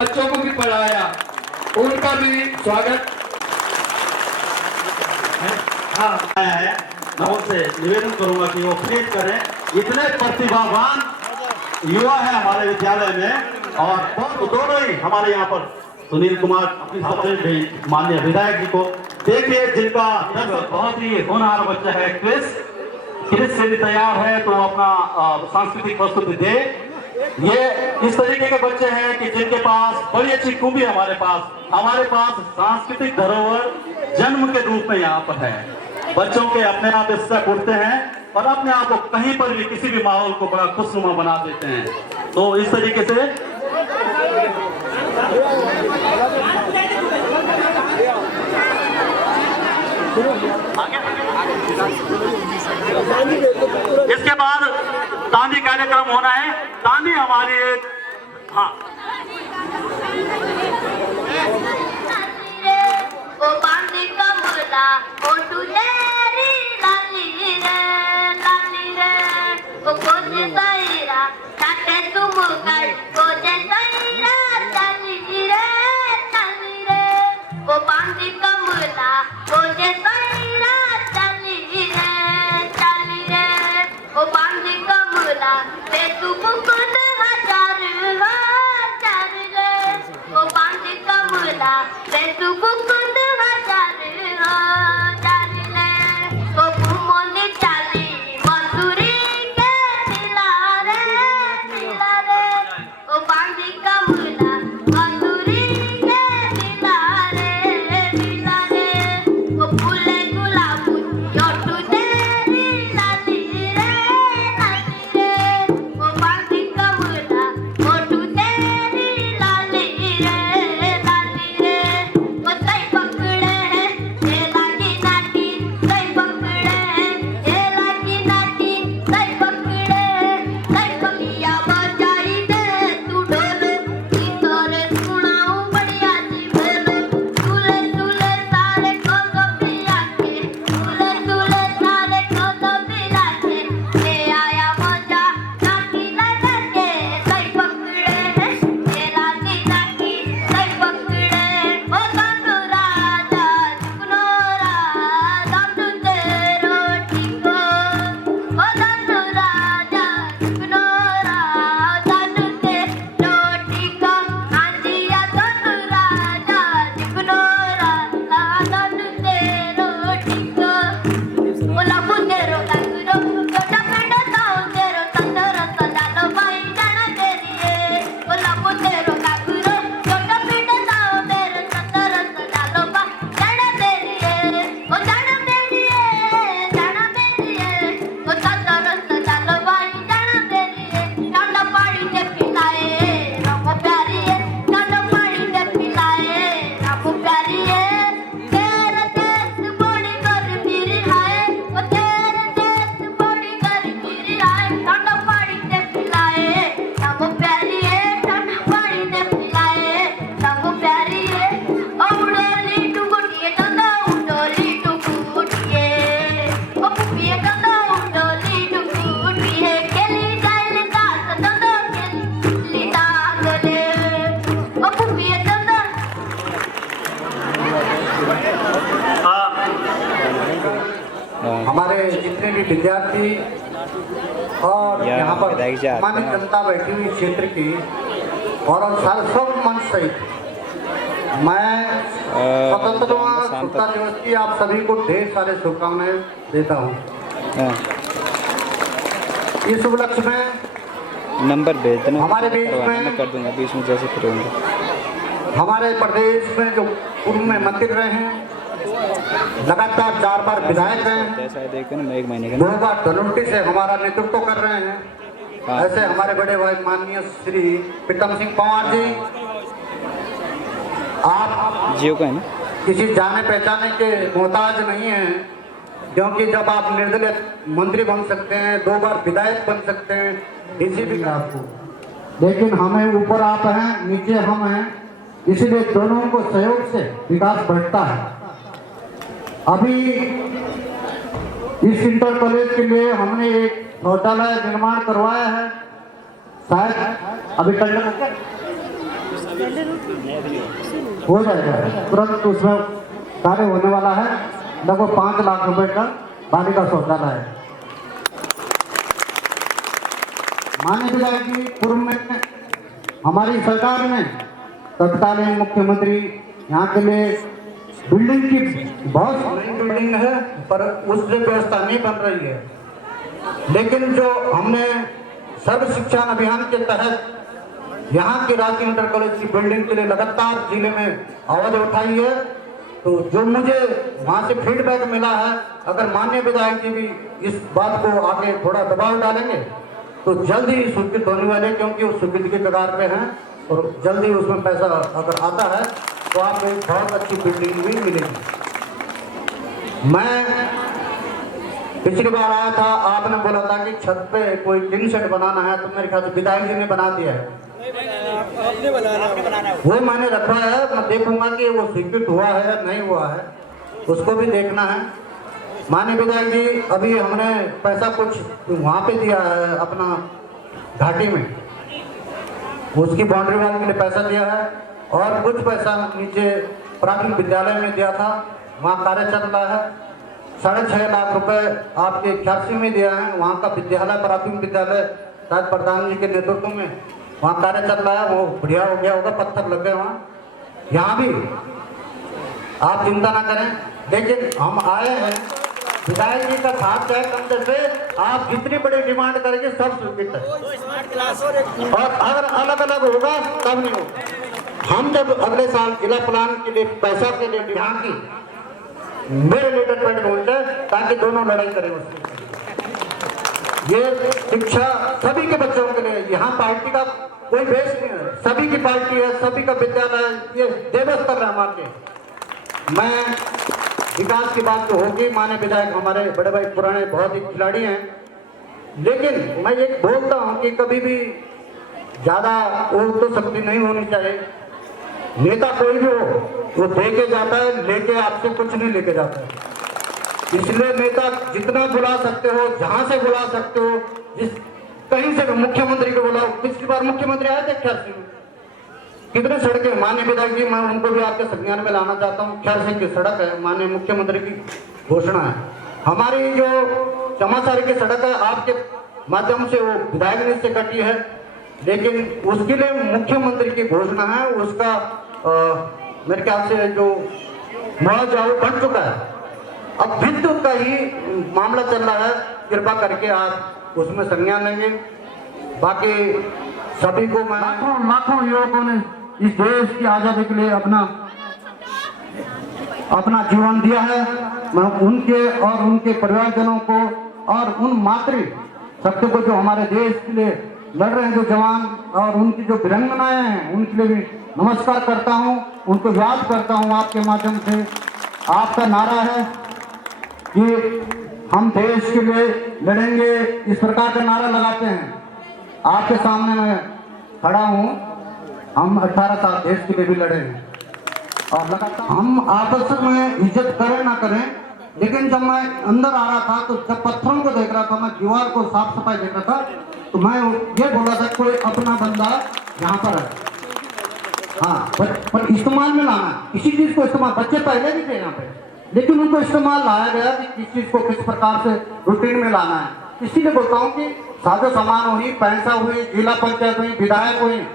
बच्चों को भी पढ़ाया, उनका भी स्वागत। हाँ है, मैं उनसे निवेदन करूंगा कि वो प्रेरित करें। इतने प्रतिभावान युवा है हमारे विद्यालय में, और दोनों ही हमारे यहाँ पर सुनील कुमार अपनी सबसे भी माननीय विधायक जी को देखिए, जिनका बहुत ही होनहार बच्चा है। क्रिस से भी तैयार है तो अपना सांस्कृतिक प्रस्तुति दे। ये इस तरीके के बच्चे हैं कि जिनके पास बड़ी अच्छी खूबी है। हमारे पास सांस्कृतिक धरोहर जन्म के रूप में यहाँ पर है। बच्चों के अपने आप इससे उठते हैं और अपने आप को कहीं पर भी किसी भी माहौल को बड़ा खुशनुमा बना देते हैं। तो इस तरीके से इसके बाद दांडी कार्यक्रम होना है। दांडी हमारी एक हमारे जितने भी विद्यार्थी और यहाँ पर माननीय जनता बैठी हुई क्षेत्र की और सब मंच सहित मैं स्वतंत्रता दिवस की आप सभी को ढेर सारे शुभकामनाएं देता हूँ। इस उपलक्ष्य में नंबर भेज देना, हमारे बीच में कर दूंगा, बीच में जैसे करूँगा। हमारे प्रदेश में जो पूर्व में मंत्री रहे हैं, लगातार 4 बार विधायक रहे हैं, 2 बार धनुटी से हमारा नेतृत्व कर रहे हैं, ऐसे हमारे बड़े भाई माननीय श्री प्रीतम सिंह पंवार जी, आप जियो का है ना, किसी जाने पहचाने के मोहताज नहीं हैं, क्योंकि जब आप निर्दलीय मंत्री बन सकते हैं, 2 बार विधायक बन सकते हैं, किसी भी आपको, लेकिन हमें ऊपर आप हैं, नीचे हम हैं, इसलिए दोनों को सहयोग से विकास बढ़ता है। अभी इस इंटर कॉलेज के लिए हमने एक शौचालय निर्माण करवाया है, शायद अभी टेंडर हो जाएगा तुरंत, उसमें कार्य होने वाला है। लगभग 5 लाख रुपए का बालिका शौचालय है। माननीय विधायक जी, पूर्व में हमारी सरकार ने तत्कालीन मुख्यमंत्री यहाँ के लिए बिल्डिंग की बहुत नई बिल्डिंग है, पर उससे व्यवस्था नहीं बन रही है। लेकिन जो हमने सर्व शिक्षा अभियान के तहत यहाँ की रांची इंटर कॉलेज की बिल्डिंग के लिए लगातार जिले में आवाज उठाई है, तो जो मुझे वहाँ से फीडबैक मिला है, अगर माननीय विधायक जी भी इस बात को आगे थोड़ा दबाव डालेंगे तो जल्दी ही स्वीकृत होने वाले, क्योंकि वो स्वीकृत के कगार पे हैं और जल्दी उसमें पैसा अगर आता है तो आपको एक बहुत अच्छी बिल्डिंग भी मिलेगी। मैं पिछली बार आया था, आपने बोला था कि छत पे कोई टिन शेड बनाना है, तो मेरे ख्याल से विधायक जी ने बना दिया है। वो मैंने रखा है, मैं देखूंगा कि वो स्वीकृत हुआ है या नहीं हुआ है, उसको भी देखना है। माननीय विधायक जी, अभी हमने पैसा कुछ वहाँ पे दिया है अपना घाटी में, उसकी बाउंड्री वाल के लिए पैसा दिया है, और कुछ पैसा नीचे प्राथमिक विद्यालय में दिया था, वहाँ कार्य चल रहा है। 6.5 लाख रुपए आपके ख्यासी में दिया है, वहाँ का विद्यालय प्राथमिक विद्यालय शायद प्रधान जी के नेतृत्व में वहाँ कार्य चल रहा है, वो बढ़िया हो गया होगा, पत्थर लग गए वहाँ। यहाँ भी आप चिंता ना करें, लेकिन हम आए हैं विधायक जी का साथ है, कम से आप जितनी बड़ी डिमांड करेंगे सब स्वीकृत है, और अगर अलग अलग होगा तब नहीं होगा। हम जब अगले साल जिला प्लान के लिए पैसा के लिए यहाँ की मेरे लेटर पेड बोलते हैं, ताकि दोनों लड़ाई करें उसकी। ये शिक्षा सभी के बच्चों के लिए, यहाँ पार्टी का कोई बेस नहीं है, सभी की पार्टी है, सभी का विद्यालय, ये देवस कर रहे हमारे। मैं विकास की बात तो होगी, माने विधायक हमारे बड़े भाई पुराने बहुत ही खिलाड़ी हैं, लेकिन मैं ये बोलता हूँ कि कभी भी ज्यादा वो तो शक्ति नहीं होनी चाहिए। नेता कोई भी हो, वो दे के जाता है, लेके आपसे कुछ नहीं लेके जाता है। इसलिए नेता जितना बुला सकते हो, जहां से बुला सकते हो, जिस कहीं से मुख्यमंत्री को बुलाओ। पिछली बार मुख्यमंत्री आए थे ख्यासी में, कितने सड़कें, माननीय विधायक जी मैं उनको भी आपके संज्ञान में लाना चाहता हूँ। ख्यासी की सड़क है, माननीय मुख्यमंत्री की घोषणा है। हमारी जो चमासारी की सड़क है, आपके माध्यम से वो विधायक ने से कटी है, लेकिन उसके लिए मुख्यमंत्री की घोषणा है, उसका मेरे ख्याल से जो मुआवजा बन चुका है। अब विद्युत का ही मामला चल रहा है, कृपा करके आप उसमें संज्ञान लेंगे। बाकी सभी को मैं लाखों युवकों ने इस देश की आजादी के लिए अपना जीवन दिया है। मैं उनके और उनके परिवारजनों को और उन मातृ शक्ति को जो हमारे देश के लिए लड़ रहे हैं, जो जवान और उनकी जो वीरांगनाएं हैं, उनके लिए भी नमस्कार करता हूं, उनको याद करता हूं आपके माध्यम से। आपका नारा है कि हम देश के लिए लड़ेंगे, इस प्रकार का नारा लगाते हैं। आपके सामने मैं खड़ा हूं, हम 18 साल देश के लिए भी लड़े हैं और लगातार हम आपस में इज्जत करें ना करें, लेकिन जब मैं अंदर आ रहा था तो जब पत्थरों को देख रहा था, मैं दीवार को साफ सफाई देख रहा था, तो मैं ये बोल रहा था कोई अपना बंदा यहाँ पर है। हाँ, पर इस्तेमाल में लाना, किसी चीज को इस्तेमाल, बच्चे पहले भी थे यहाँ पे, लेकिन उनको इस्तेमाल लाया गया कि किस चीज को किस प्रकार से रूटीन में लाना है। इसीलिए बोलता हूँ कि साजो सामान हुई, पैसा हुई, जिला पंचायत हुई, विधायक हुई,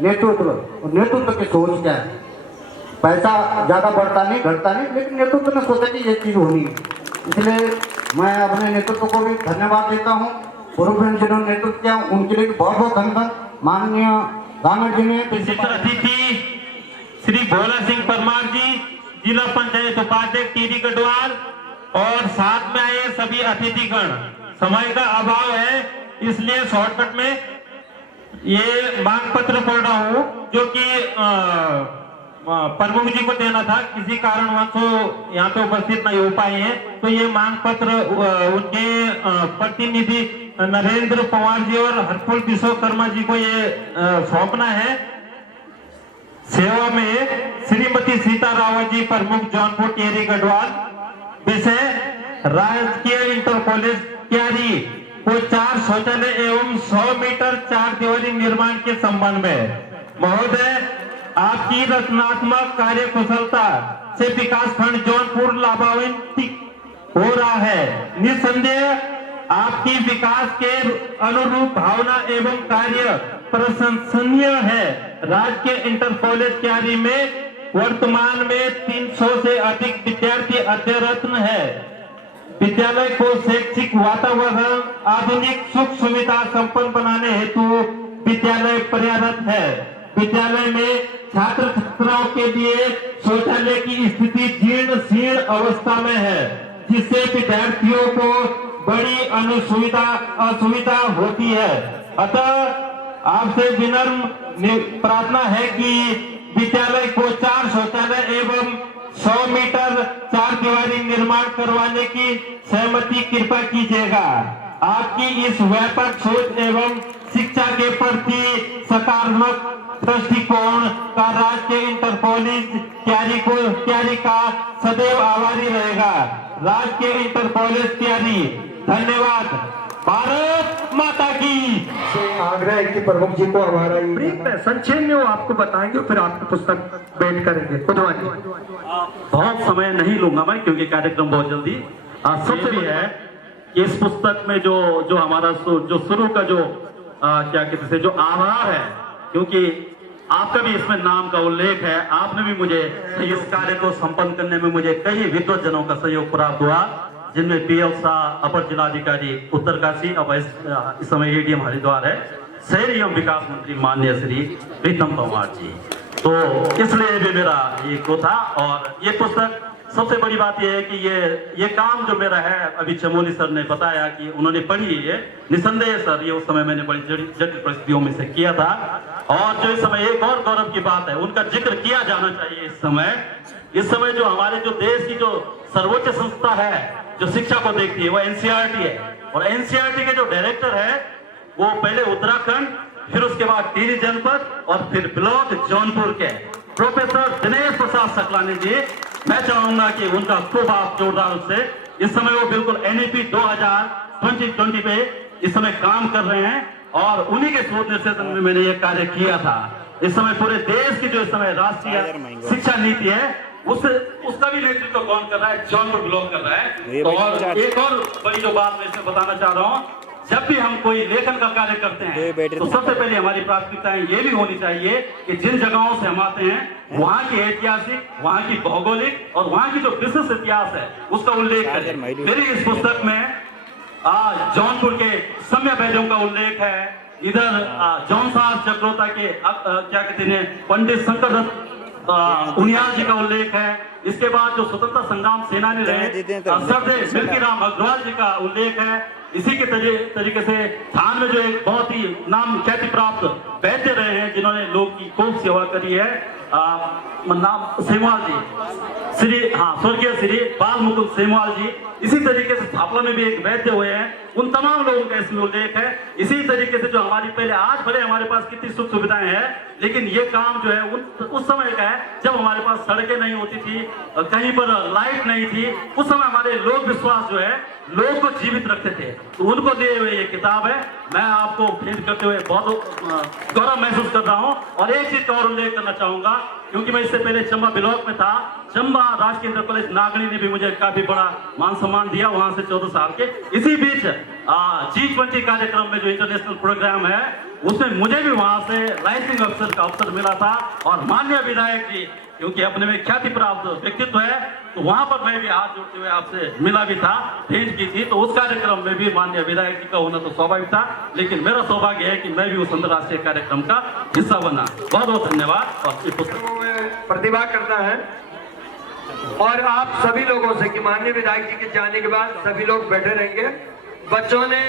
नेतृत्व की सोच क्या है। पैसा ज्यादा बढ़ता नहीं, घटता नहीं, लेकिन नेतृत्व ने सोचा कि ये चीज होनी है। इसलिए मैं अपने नेतृत्व को भी धन्यवाद देता हूँ। पूर्व में जिन्होंने नेतृत्व किया उनके लिए बहुत बहुत धन्यवाद। माननीय राणा जी ने विशिष्ट अतिथि श्री भोला सिंह परमार जी, जिला पंचायत उपाध्यक्ष टीडी गढ़वाल, और साथ में आए सभी अतिथिगण। समय का अभाव है, इसलिए शॉर्टकट में ये मांग पत्र पढ़ रहा हूँ, जो कि प्रमुख जी को देना था, किसी कारणवश वो यहाँ पे उपस्थित नहीं हो पाए हैं। तो ये मांग पत्र उनके प्रतिनिधि नरेंद्र पवार जी और हरफुल विश्वकर्मा जी को ये सौंपना है। सेवा में श्रीमती सीता रावत जी, प्रमुख जौनपुर टिहरी गढ़वाल। विषय राजकीय इंटर कॉलेज क्यारी को 4 शौचालय एवं 100 मीटर 4 दीवारी निर्माण के संबंध में। महोदय, आपकी रचनात्मक कार्य कुशलता से विकास खंड जौनपुर लाभान्वित हो रहा है। निस्संदेह आपकी विकास के अनुरूप भावना एवं कार्य प्रशंसनीय है। राज्य के इंटर कॉलेज क्यारी में वर्तमान में 300 से अधिक विद्यार्थी अध्ययनरत है। विद्यालय को शैक्षिक वातावरण आधुनिक सुख सुविधा संपन्न बनाने हेतु विद्यालय प्रयासरत है। विद्यालय में छात्र छात्राओं के लिए शौचालय की स्थिति जीर्ण शीर्ण अवस्था में है, जिससे विद्यार्थियों को बड़ी असुविधा होती है। अतः आपसे विनम्र प्रार्थना है कि विद्यालय को 4 शौचालय एवं 100 मीटर 4 दीवारी निर्माण करवाने की सहमति कृपा कीजिएगा। आपकी इस व्यापक सोच एवं शिक्षा के प्रति सकारात्मक दृष्टिकोण का राज्य के इंटर कॉलेज क्यारी का सदैव आभारी रहेगा। राज्य के इंटर कॉलेज क्यारी। धन्यवाद। भारत माता की। आग्रह है कि प्रमुख जी को हमारा ब्रीफ में संक्षेप में वो आपको बताएंगे, फिर आपकी पुस्तक भेंट करेंगे। बहुत समय नहीं लूंगा मैं, क्योंकि कार्यक्रम बहुत जल्दी। सबसे भी है कि इस पुस्तक में जो हमारा जो शुरू का जो क्या कहते हैं जो आभार है, क्योंकि आपका भी इसमें नाम का उल्लेख है। आपने भी मुझे इस कार्य को संपन्न करने में मुझे कई विद्वज्जनों का सहयोग प्राप्त हुआ, जिनमें पीएल शाह अपर जिलाधिकारी उत्तरकाशी, अब इस समय एडीएम हरिद्वार है, शहरी एवं विकास मंत्री माननीय श्री प्रीतम तोमर जी। तो इसलिए भी मेरा ये को था। और ये पुस्तक सबसे बड़ी बात यह है कि ये काम जो मेरा है, अभी चमोली सर ने बताया कि उन्होंने पढ़ी है। निसंदेह सर, ये उस समय मैंने बड़ी जटिल परिस्थितियों में से किया था। और जो इस समय एक और गौरव की बात है, उनका जिक्र किया जाना चाहिए। इस समय जो हमारे जो देश की जो सर्वोच्च संस्था है जो शिक्षा को देखती है, वो एनसीईआरटी है। और एनसीईआरटी के जो डायरेक्टर है वो पहले उत्तराखंड, फिर उसके बाद टिहरी जनपद और फिर ब्लॉक जौनपुर के प्रोफेसर दिनेश प्रसाद सकलानी जी। मैं चाहूंगा कि उनका खूब आप जोरदार उससे, इस समय वो बिल्कुल एनईपी 2020 पे इस समय काम कर रहे हैं। और उन्हीं के शोध निर्देशन में मैंने ये कार्य किया था। इस समय पूरे देश की जो इस समय राष्ट्रीय शिक्षा नीति है, उसका भी नेतृत्व कौन कर रहा है? जौनपुर ब्लॉक कर रहा है। और एक और बड़ी जो बात मैं इसमें बताना चाह रहा हूँ, जब भी हम कोई लेखन का कार्य करते हैं तो सबसे पहले हमारी प्राथमिकताएं ये भी होनी चाहिए कि जिन जगहों से हम आते हैं वहाँ की ऐतिहासिक, वहाँ की भौगोलिक और वहाँ की जो विशेष इतिहास है उसका उल्लेख करें। मेरी इस पुस्तक में जौनपुर के सम्य वैद्यों का उल्लेख है, इधर जौनसार चक्रोता के क्या कहते हैं पंडित शंकर दत्त उनियाल जी का उल्लेख है। इसके बाद जो स्वतंत्रता संग्राम सेनानी रहे सरदेव मिल्कीराम अग्रवाल जी का उल्लेख है। इसी के तरीके से थान में जो एक बहुत ही नाम ख्याति प्राप्त वैद्य रहे हैं, जिन्होंने लोग की खूब सेवा करी है, नाम सेमवाल जी, स्वर्गीय श्री बाल मुकुंद सेमवाल जी। इसी तरीके से थापला में भी एक वैद्य हुए हैं, उन तमाम लोगों का इसमें उल्लेख है। इसी तरीके से जो हमारी पहले, आज भले हमारे पास कितनी सुख सुविधाएं हैं, लेकिन ये काम जो है उस समय का है जब हमारे पास सड़कें नहीं होती थी, कहीं पर लाइट नहीं थी। उस समय हमारे लोक विश्वास जो है लोग को जीवित रखते थे। तो उनको दिए हुए ये किताब है। मैं आपको भेंट करते हुए बहुत गौरव महसूस कर रहा हूँ। और एक चीज का और उल्लेख करना चाहूंगा, क्योंकि मैं इससे पहले चंबा ब्लॉक में था। चंबा राजकीय इंटर कॉलेज नागणी ने भी मुझे काफी बड़ा मान सम्मान दिया, वहां से 14 साल के। इसी बीच G20 कार्यक्रम में जो इंटरनेशनल प्रोग्राम है, उसमें मुझे भी वहां से राइटिंग अफसर का अवसर मिला था। और माननीय विधायक जी, क्योंकि अपने में ख्याति प्राप्त व्यक्तित्व है, तो वहां पर मैं भी हाथ जोड़ते हुए आपसे मिला भी था, भेंट की थी। तो उस कार्यक्रम में भी माननीय विधायक जी का होना तो स्वाभाविक था, लेकिन मेरा सौभाग्य है कि मैं भी उस अंतर्राष्ट्रीय कार्यक्रम का हिस्सा बना। बहुत बहुत धन्यवाद। और प्रतिभा करना है और आप सभी लोगों से कि माननीय विधायक जी के जाने के बाद सभी लोग बैठे रहेंगे। बच्चों ने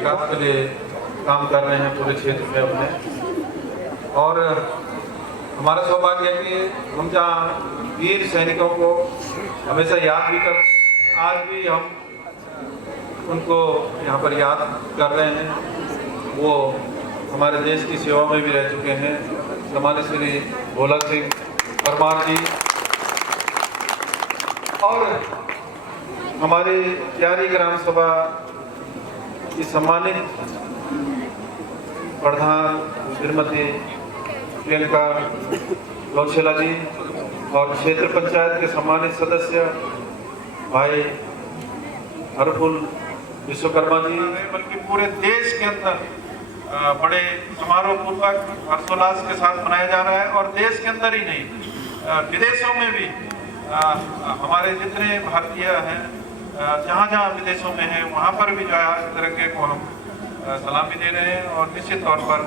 विकास के लिए काम कर रहे हैं पूरे क्षेत्र में अपने। और हमारा सौभाग्य है कि हम जहाँ वीर सैनिकों को हमेशा याद भी कर, आज भी हम उनको यहाँ पर याद कर रहे हैं। वो हमारे देश की सेवा में भी रह चुके हैं, सम्मानित श्री भोला सिंह परमार जी, और हमारी प्यारी ग्राम सभा की सम्मानित प्रधान श्रीमती प्रियंका गौशाला जी, और क्षेत्र पंचायत के सम्मानित सदस्य भाई हरफुल विश्वकर्मा जी, बल्कि पूरे देश के अंदर बड़े समारोह पूर्वक हर्षोल्लास के साथ मनाया जा रहा है। और देश के अंदर ही नहीं, विदेशों में भी हमारे जितने भारतीय हैं, जहाँ जहाँ विदेशों में हैं, वहाँ पर भी जो है आज तिरंगे को हम सलामी दे रहे हैं। और निश्चित तौर पर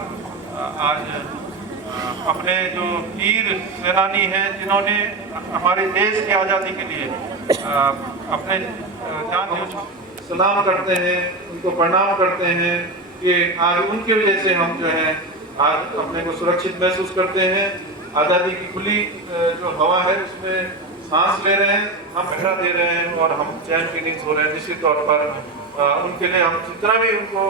आज अपने जो वीर सेनानी हैं, जिन्होंने हमारे देश की आज़ादी के लिए अपने जान सलाम करते हैं, उनको प्रणाम करते हैं कि आज उनकी वजह से हम जो है आज अपने को सुरक्षित महसूस करते हैं। आज़ादी की खुली जो हवा है उसमें सांस ले रहे हैं, हम पहरा दे रहे हैं और हम चैन की नींद सो रहे हैं। निश्चित तौर पर उनके लिए हम जितना भी उनको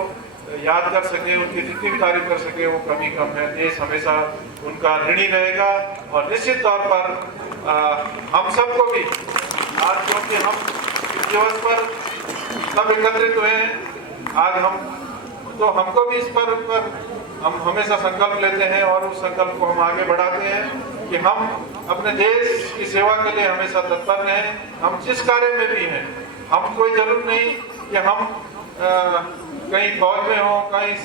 याद कर सके, उनकी जितनी भी तारीफ कर सके वो कमी कम है। देश हमेशा उनका ऋणी रहेगा और निश्चित तौर पर हम सबको भी आज क्योंकि हम इस दिवस पर सब एकत्रित हुए हैं, आज हमको भी इस पर हम हमेशा संकल्प लेते हैं और उस संकल्प को हम आगे बढ़ाते हैं कि हम अपने देश की सेवा के लिए हमेशा तत्पर रहें। हम जिस कार्य में भी हैं, हम कोई जरूरत नहीं कि हम कहीं फौज में हो, कहीं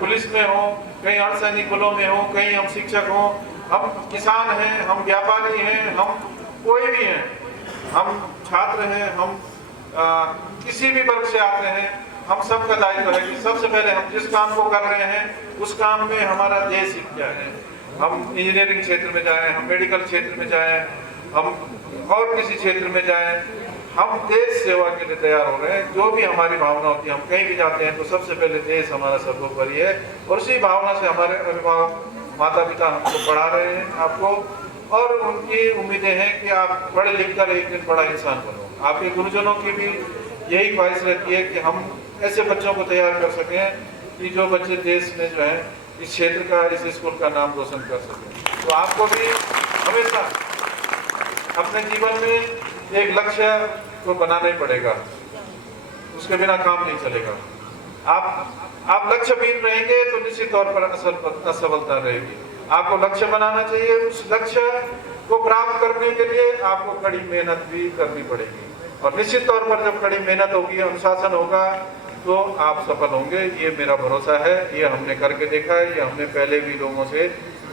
पुलिस में हो, कहीं अर्धसैनिक बलों में हो, कहीं हम शिक्षक हो, हम किसान हैं, हम व्यापारी हैं, हम कोई भी हैं, हम छात्र हैं, हम किसी भी वर्ग से आते हैं, हम सबका दायित्व है कि सबसे पहले हम जिस काम को कर रहे हैं उस काम में हमारा देश हित क्या है। हम इंजीनियरिंग क्षेत्र में जाएं, हम मेडिकल क्षेत्र में जाएं, हम और किसी क्षेत्र में जाएं, हम देश सेवा के लिए तैयार हो रहे हैं। जो भी हमारी भावना होती है, हम कहीं भी जाते हैं तो सबसे पहले देश हमारा सर्वोपरि है और उसी भावना से हमारे अभिभावक माता पिता हमको पढ़ा रहे हैं आपको, और उनकी उम्मीदें हैं कि आप पढ़े लिख कर एक दिन बड़ा इंसान बनो। आपके गुरुजनों की भी यही ख्वाहिश रहती है कि हम ऐसे बच्चों को तैयार कर सकें कि जो बच्चे देश में जो है इस क्षेत्र का, इस स्कूल का नाम रोशन कर सकें। तो आपको भी हमेशा अपने जीवन में एक लक्ष्य को बनाना ही पड़ेगा, उसके बिना काम नहीं चलेगा। आप लक्ष्यहीन रहेंगे तो निश्चित तौर पर असफलता रहेगी। आपको लक्ष्य बनाना चाहिए, उस लक्ष्य को प्राप्त करने के लिए आपको कड़ी मेहनत भी करनी पड़ेगी और निश्चित तौर पर जब कड़ी मेहनत होगी, अनुशासन होगा तो आप सफल होंगे। ये मेरा भरोसा है, ये हमने करके देखा है, ये हमने पहले भी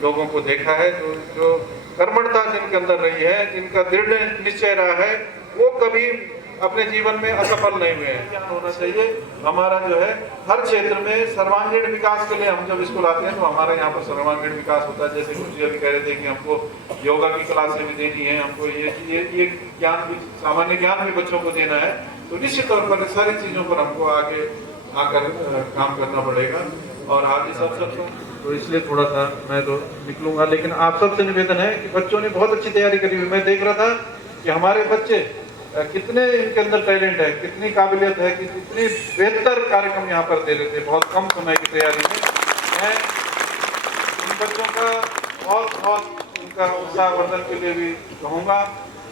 लोगों को देखा है। जो कर्मठता जिनके अंदर रही है, जिनका दृढ़ निश्चय रहा है, वो कभी अपने जीवन में असफल नहीं हुए हैं। क्या होना चाहिए, हमारा जो है हर क्षेत्र में सर्वांगीण विकास के लिए हम जब स्कूल आते हैं तो हमारे यहाँ पर सर्वांगीण विकास होता है। जैसे कुछ जी अभी कह रहे थे कि हमको योगा की क्लासें भी देनी है, हमको ये ज्ञान भी, सामान्य ज्ञान भी बच्चों को देना है। तो निश्चित तौर पर सारी चीज़ों पर हमको आगे आकर काम करना पड़ेगा। और आज इस अवसर पर तो इसलिए थोड़ा सा मैं तो निकलूंगा, लेकिन आप सबसे निवेदन है कि बच्चों ने बहुत अच्छी तैयारी करी हुई। मैं देख रहा था कि हमारे बच्चे कितने इनके अंदर टैलेंट है, कितनी काबिलियत है, कि कितनी बेहतर कार्यक्रम यहाँ पर दे रहे थे बहुत कम समय की तैयारी में। मैं इन बच्चों का बहुत उनका उत्साहवर्धन के लिए भी कहूँगा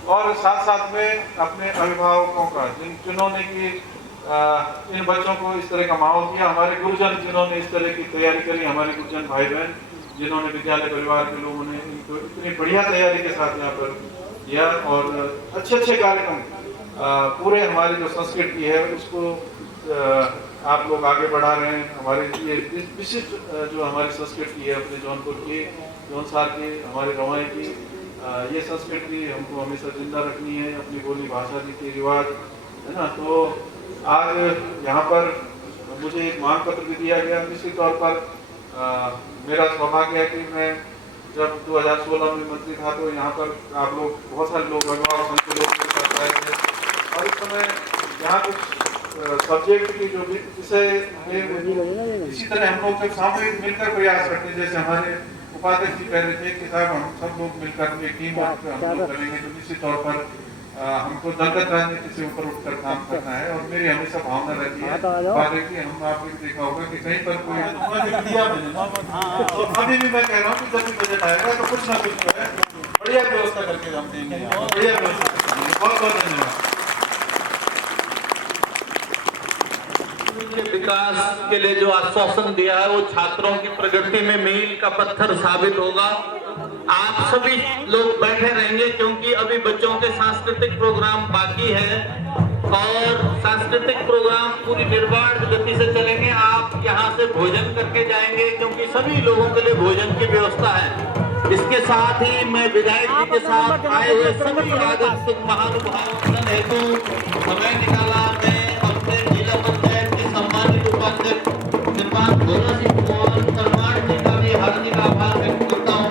और साथ साथ में अपने अभिभावकों का जिन्होंने कि इन बच्चों को इस तरह का माहौल दिया, हमारे गुरुजन जिन्होंने इस तरह की तैयारी करी, हमारे गुरुजन भाई बहन जिन्होंने विद्यालय परिवार के लोगों ने इनको इतनी बढ़िया तैयारी के साथ यहाँ पर किया और अच्छे कार्यक्रम पूरे हमारी जो संस्कृति है उसको आप लोग आगे बढ़ा रहे हैं। हमारे ये विशिष्ट जो हमारी संस्कृति है अपने जौनपुर की, जौनसार की, हमारे रवाई की, ये संस्कृति हमको हमेशा जिंदा रखनी है, अपनी बोली भाषा रीति रिवाज है ना। तो आज यहाँ पर मुझे एक मांग पत्र भी दिया गया। निश्चित तौर पर मेरा सौभाग्य है कि मैं जब 2016 में मंत्री था तो यहाँ पर आप लोग बहुत सारे लोग अभिभावक संघ के लोग मेरे साथ आए थे और इस समय यहाँ कुछ सब्जेक्ट की जो भी विषय इसी तरह हम लोग जब सामूहिक मिलकर प्रयास करते हैं, जैसे हमारे उपाध्यक्ष जी कह रहे थे कि साहब हम सब लोग मिलकर एक टीम वर्क हम लोग करेंगे, तो निश्चित तौर पर हमको दलगत राजनीति से ऊपर उठकर काम करना है। और मेरी हमेशा भावना रहती है कि हम आपने देखा होगा कि कहीं पर कोई दिया मैंने तो अभी भी मैं कह रहा हूँ कि जब भी बजट आएगा तो कुछ ना कुछ जो है बढ़िया व्यवस्था करके हम देंगे, बढ़िया व्यवस्था। बहुत बहुत धन्यवाद। विकास के लिए जो आश्वासन दिया है वो छात्रों की प्रगति में मील का पत्थर साबित होगा। आप सभी लोग बैठे रहेंगे क्योंकि अभी बच्चों के सांस्कृतिक प्रोग्राम बाकी है और सांस्कृतिक प्रोग्राम पूरी निर्बाध गति से चलेंगे। आप यहाँ से भोजन करके जाएंगे क्योंकि सभी लोगों के लिए भोजन की व्यवस्था है। इसके साथ ही मैं विधायक जी के साथ आए हुए सभी आगंतुक महानुभावों हेतु समय निकाला। मैं अपने जिला पंचायत के सम्मानित उपाध्यक्ष श्रीमान भोला सिंह परमार जी का भी हार्दिक आभार व्यक्त करता हूँ।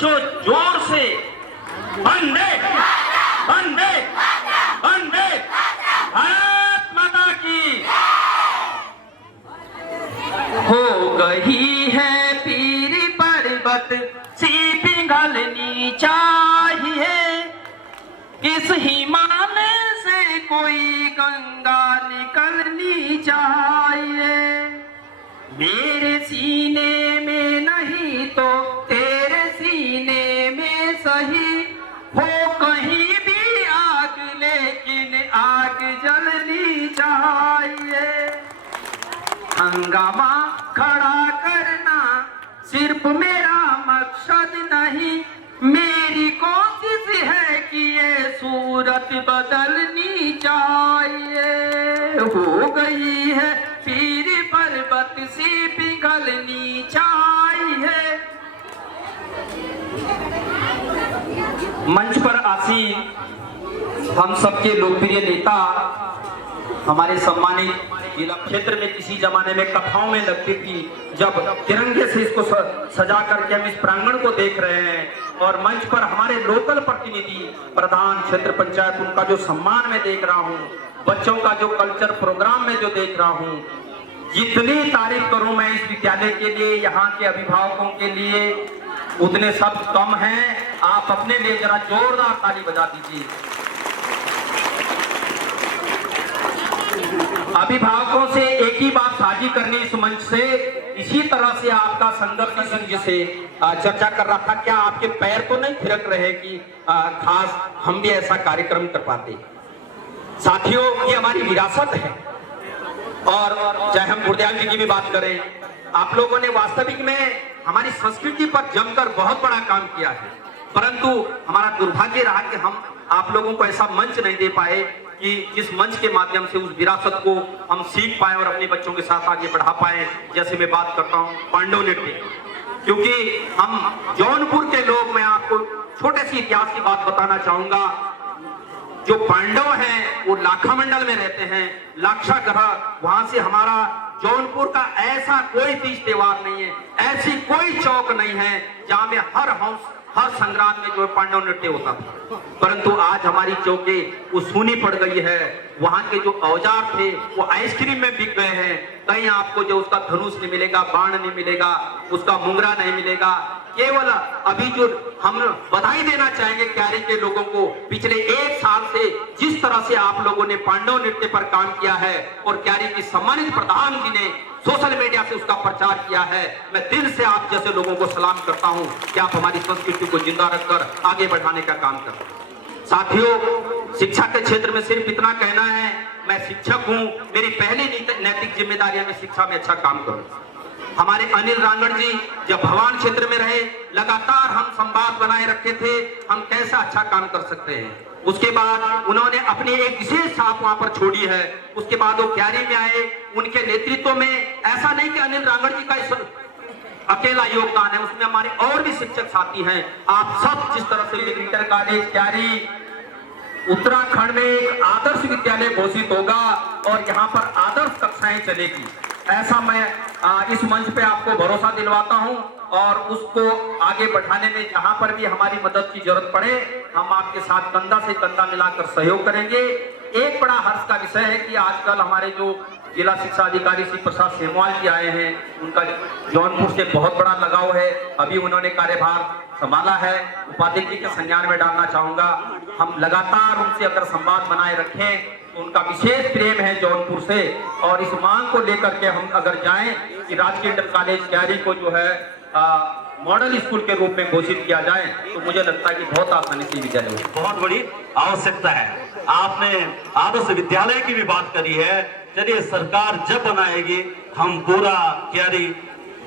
बच्चों जोर से वंदे वंदे वंदे भारत माता की। हो गई है पीर पर्वत सी पिघलनी चाहिए, इस हिमालय से कोई गंगा निकलनी चाहिए। मेरे सीने में नहीं तो तेरे सीने में सही, हो कहीं भी आग लेकिन आग जलनी चाहिए। हंगामा खड़ा करना सिर्फ मेरा मकसद नहीं, मेरी कोशिश है कि ये सूरत बदलनी चाहिए। हो गई है पीर पर्वत सी पिघलनी चाहिए। मंच पर आसीन हम सबके लोकप्रिय नेता, हमारे सम्मानित जिला क्षेत्र में किसी जमाने में कथाओं में लगती थी, जब तिरंगे से इसको सजा करके हम इस प्रांगण को देख रहे हैं और मंच पर हमारे लोकल प्रतिनिधि प्रधान क्षेत्र पंचायत, उनका जो सम्मान मैं देख रहा हूँ, बच्चों का जो कल्चर प्रोग्राम में जो देख रहा हूँ, जितनी तारीफ करूं मैं इस विद्यालय के लिए, यहाँ के अभिभावकों के लिए, उतने शब्द कम हैं। आप अपने लिए जरा जोरदार ताली बजा दीजिए। अभिभावकों से एक ही बात साझी करनी इस मंच से, इसी तरह से आपका संघर्ष सिंह जी से चर्चा कर रहा था, क्या आपके पैर तो नहीं थिरक रहे कि खास हम भी ऐसा कार्यक्रम कर पाते। साथियों, ये हमारी विरासत है और चाहे हम गुरदयाल जी की भी बात करें, आप लोगों ने वास्तविक में हमारी संस्कृति पर जमकर बहुत बड़ा काम किया है, परंतु हमारा दुर्भाग्य रहा कि हम आप लोगों को ऐसा मंच नहीं दे पाए कि जिस मंच के माध्यम से उस विरासत को हम सीख पाए और अपने बच्चों के साथ आगे बढ़ा पाए। जैसे मैं बात करता हूँ पांडव नृत्य, क्योंकि हम जौनपुर के लोग, मैं आपको छोटे सी इतिहास की बात बताना चाहूंगा। जो पांडव हैं वो लाखा मंडल में रहते हैं, लाक्षा ग्रह, वहां से हमारा जौनपुर का ऐसा कोई तीज त्योहार नहीं है, ऐसी कोई चौक नहीं है जहां में हर संग्राम में जो पांडव नृत्य होता था। परंतु आज हमारी चौके वो सूनी पड़ गई है, वहां के जो औजार थे वो आइसक्रीम में बिक गए हैं। कहीं आपको जो उसका धनुष नहीं मिलेगा, बाण नहीं मिलेगा, उसका मुंगरा नहीं मिलेगा। केवल अभी जो हम बधाई देना चाहेंगे क्यारी के लोगों को, पिछले एक साल से जिस तरह से आप लोगों ने पांडव नृत्य पर काम किया है और क्यारी की सम्मानित प्रधान जी ने सोशल मीडिया से उसका प्रचार किया है, मैं दिल से आप जैसे लोगों को सलाम करता हूं कि आप हमारी संस्कृति को जिंदा रखकर आगे बढ़ाने का काम कर रहे हैं। साथियों, शिक्षा के क्षेत्र में सिर्फ इतना कहना है, मैं शिक्षक हूं, मेरी पहली नैतिक जिम्मेदारी है मैं शिक्षा में अच्छा काम करूं। हमारे अनिल रांगड़ जी जब भवान क्षेत्र में रहे, लगातार हम संवाद बनाए रखे थे, हम कैसा अच्छा काम कर सकते हैं। उसके बाद उन्होंने अपनी एक विशेष छाप वहां पर छोड़ी है। उसके बाद वो क्यारी में आए, उनके नेतृत्व में, ऐसा नहीं कि अनिल रांगड़ जी का इस अकेला योगदान है, उसमें हमारे और भी शिक्षक साथी हैं। आप सब जिस तरह से इंटर कॉलेज क्यारी उत्तराखंड में एक आदर्श विद्यालय घोषित होगा और यहाँ पर आदर्श कक्षाएं चलेगी, ऐसा मैं इस मंच पे आपको भरोसा दिलवाता हूं और उसको आगे बढ़ाने में जहां पर भी हमारी मदद की जरूरत पड़े, हम आपके साथ कंधा से कंधा मिलाकर सहयोग करेंगे। एक बड़ा हर्ष का विषय है कि आजकल हमारे जो जिला शिक्षा अधिकारी श्री प्रसाद सेमवाल जी आए हैं, उनका जौनपुर से बहुत बड़ा लगाव है। अभी उन्होंने कार्यभार संभाला है, उपाध्यक्ष के संज्ञान में डालना चाहूंगा। हम लगातार उनसे अगर संवाद बनाए रखें तो उनका विशेष प्रेम है जौनपुर से, और इस मांग को लेकर के हम अगर जाएं कि राजकीय इंटर कॉलेज क्यारी को जो है मॉडल स्कूल के रूप में घोषित किया जाए, तो मुझे लगता है कि बहुत आसानी से विद्यालय बहुत बड़ी आवश्यकता है। आपने आदर्श विद्यालय की भी बात करी है, चलिए सरकार जब बनाएगी हम पूरा क्यारी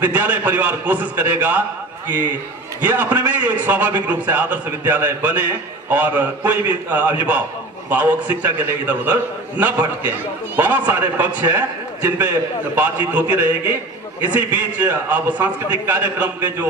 विद्यालय परिवार कोशिश करेगा कि ये अपने में एक स्वाभाविक रूप से आदर्श विद्यालय बने और कोई भी अभिभावक भावक शिक्षा के लिए इधर उधर न भटके। बहुत सारे पक्ष हैं जिन पे बातचीत होती रहेगी। इसी बीच अब सांस्कृतिक कार्यक्रम के जो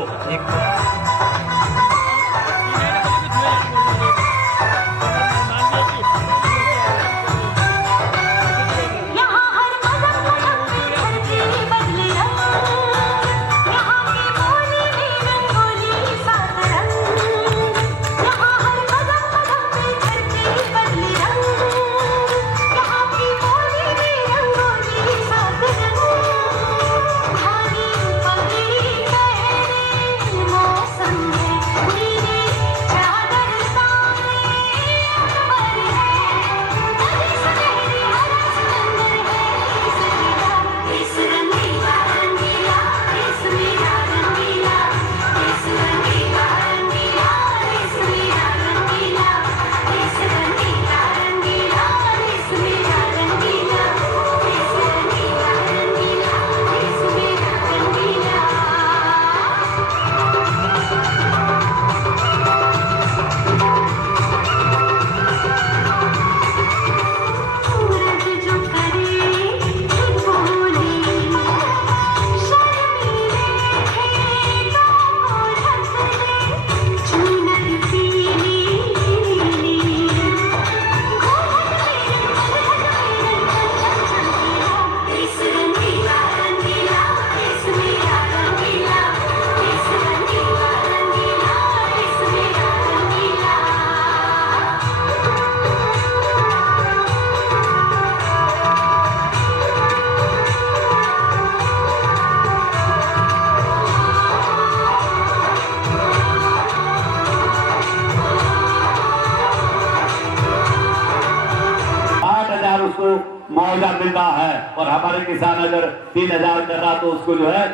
हमारे किसान अगर 3000 कर रहा तो उसको जो है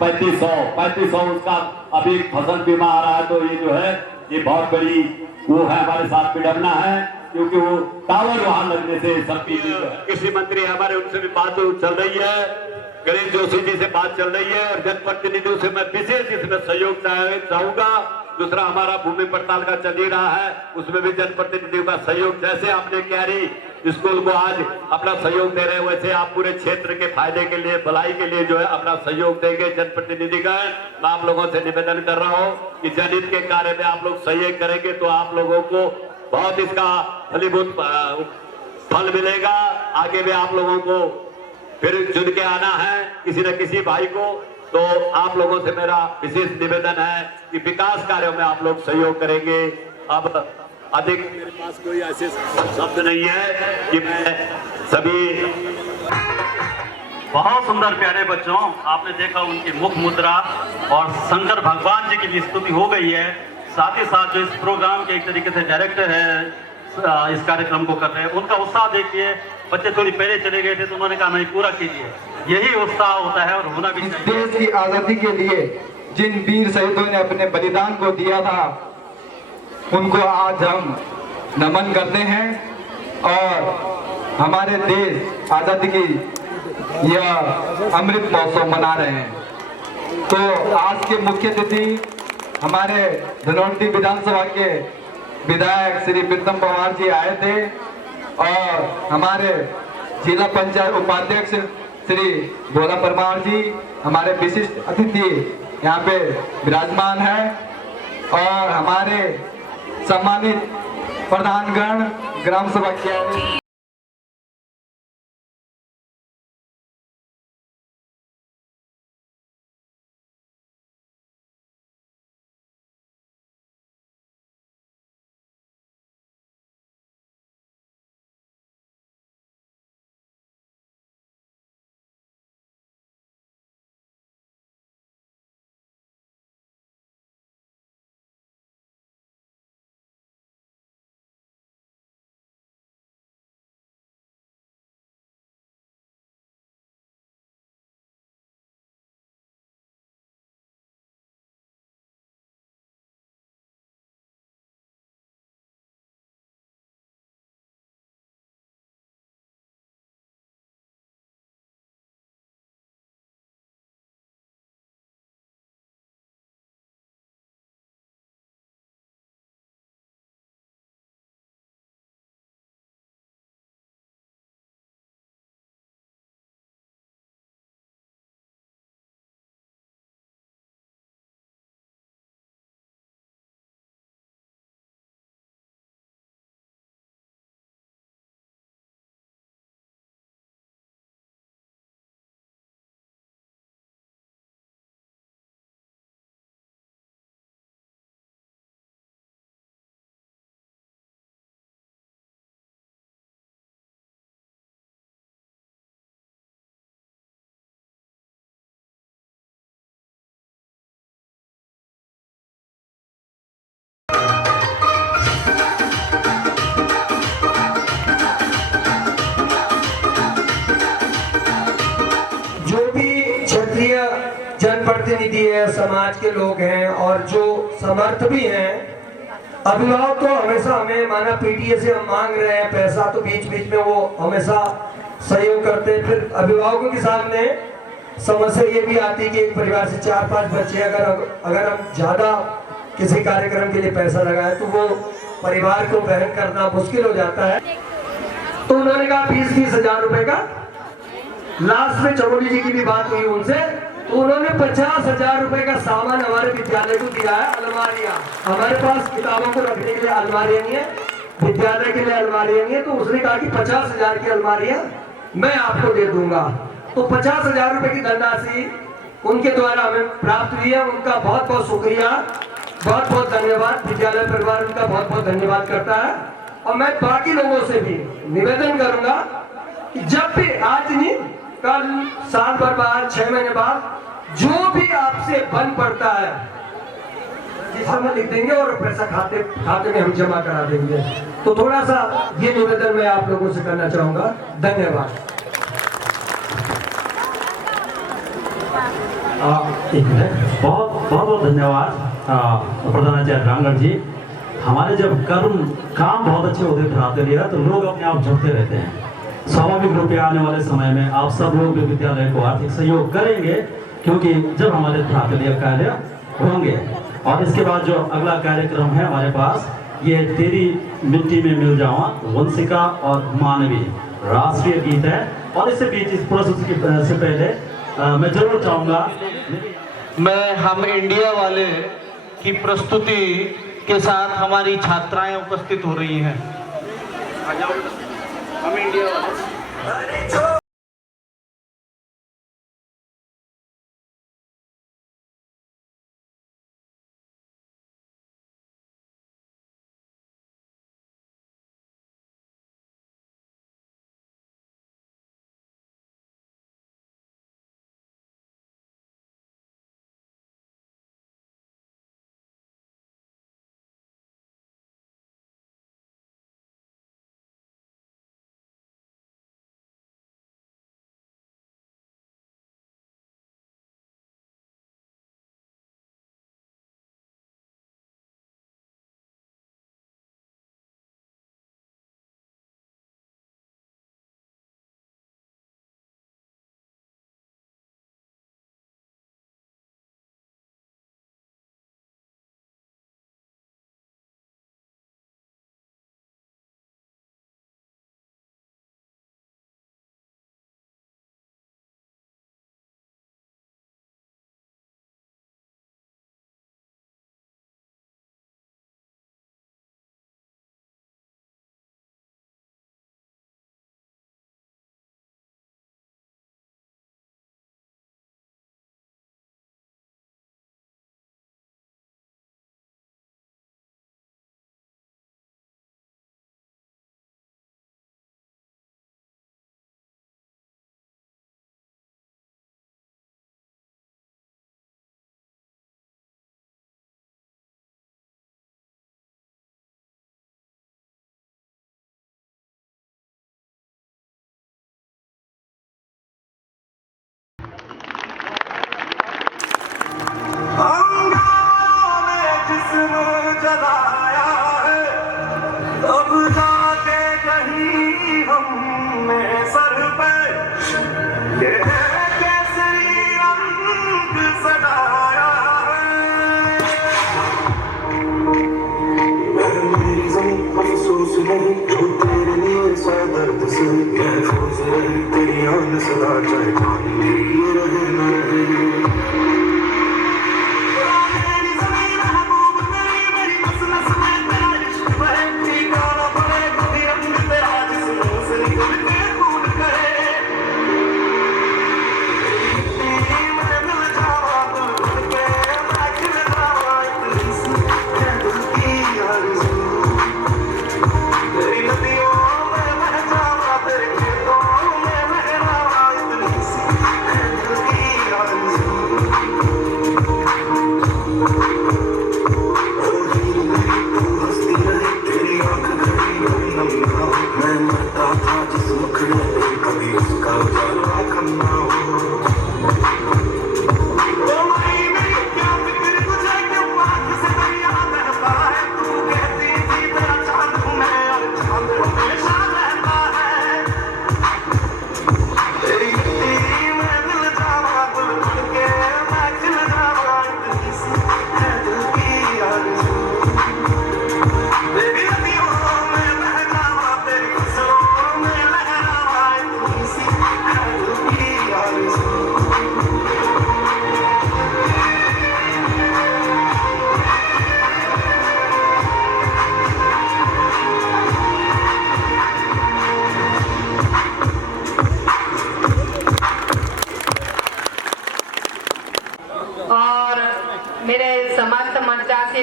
3500 उसका अभी फसल बीमा आ रहा है। तो ये जो है ये बहुत बड़ी वो है, हमारे साथ विडम्बना है, क्योंकि वो टावर वहां लगने से सबकी कृषि मंत्री हमारे उनसे भी बात चल रही है, गणेश जोशी जी से बात चल रही है, और जनप्रतिनिधियों से मैं विशेष इसमें सहयोग चाहूंगा। दूसरा हमारा भूमि पड़ताल का चल ही रहा है, उसमें भी जनप्रतिनिधियों का सहयोग, जैसे आपने क्यारी स्कूल को आज अपना सहयोग दे रहे हैं, वैसे आप पूरे क्षेत्र के फायदे के लिए, भलाई के लिए जो है अपना सहयोग देंगे। जनप्रतिनिधि का मैं आप लोगों से निवेदन कर रहा हूँ कि जनहित के कार्य में आप लोग सहयोग करेंगे तो आप लोगों को बहुत इसका फलीभूत फल मिलेगा। आगे भी आप लोगों को फिर चुन के आना है किसी न किसी भाई को, तो आप लोगों से मेरा विशेष निवेदन है कि विकास कार्यों में आप लोग सहयोग करेंगे। अब अधिक मेरे पास कोई ऐसे शब्द नहीं है कि मैं सभी बहुत सुंदर प्यारे बच्चों, आपने देखा उनकी मुख मुद्रा और शंकर भगवान जी की भी स्तुति हो गई है। साथ ही साथ जो इस प्रोग्राम के एक तरीके से डायरेक्टर है इस कार्यक्रम को कर रहे हैं, उनका उत्साह देखिए। बच्चे थोड़ी पहले चले गए थे तो उन्होंने कहा नहीं पूरा कीजिए, यही उत्साह होता है और होना भी चाहिए। देश की आजादी के लिए जिन वीर शहीदों ने अपने बलिदान को दिया था उनको आज हम नमन करते हैं और हमारे देश आजादी की यह अमृत महोत्सव मना रहे हैं। तो आज के मुख्य अतिथि हमारे धनौल्टी विधानसभा के विधायक श्री प्रीतम पवार जी आए थे और हमारे जिला पंचायत उपाध्यक्ष श्री भोला परमार जी हमारे विशिष्ट अतिथि यहाँ पे विराजमान है, और हमारे सम्मानित प्रधानगण ग्राम सभा के जनप्रतिनिधि है, समाज के लोग हैं और जो समर्थ भी हैं, अभिभावक तो हमेशा हमें माना पीटीए से हम मांग रहे हैं पैसा, तो बीच बीच में वो हमेशा सहयोग करते हैं। फिर अभिभावकों के सामने समस्या ये भी आती है कि एक परिवार से 4-5 बच्चे अगर हम ज्यादा किसी कार्यक्रम के लिए पैसा लगाए तो वो परिवार को वहन करना मुश्किल हो जाता है। तो उन्होंने कहा 20-20 हजार रुपए का, लास्ट में चमोली जी की भी बात हुई उनसे, तो उन्होंने 50 हजार रुपए का सामान हमारे विद्यालय को दिया है। अलमारियां, हमारे पास किताबों को रखने के लिए अलमारियां नहीं है, विद्यालय के लिए अलमारियां नहीं है, तो उसने कहा कि 50 हजार की अलमारियां मैं आपको दे दूंगा। तो 50 हजार रुपए की धनराशि उनके द्वारा हमें प्राप्त हुई है। उनका बहुत बहुत शुक्रिया, बहुत बहुत धन्यवाद। विद्यालय परिवार उनका बहुत बहुत धन्यवाद करता है। और मैं बाकी लोगों से भी निवेदन करूंगा कि जब भी, आज नहीं कल, साल भर बाद, 6 महीने बाद, जो भी आपसे बन पड़ता है हम लिख देंगे और पैसा खाते में हम जमा करा देंगे। तो थोड़ा सा ये निवेदन मैं आप लोगों से करना चाहूंगा। धन्यवाद। एक मिनट, बहुत बहुत धन्यवाद प्रधानाचार्य रांगड़ जी। हमारे जब काम बहुत अच्छे होते फिराते लिया तो लोग अपने आप जुड़ते रहते हैं। स्वाभाविक रूप से आने वाले समय में आप सब लोग भी विद्यालय को आर्थिक सहयोग करेंगे, क्योंकि जब हमारे फिराते कार्य होंगे। और इसके बाद जो अगला कार्यक्रम है हमारे पास, ये तेरी मिट्टी में मिल जावा वंशिका और मानवी राष्ट्रीय गीत है। और इससे बीच इस प्रस्तुति से पहले मैं जरूर चाहूँगा, मैं हम इंडिया वाले की प्रस्तुति के साथ हमारी छात्राएं उपस्थित हो रही हैं। हम इंडिया वाले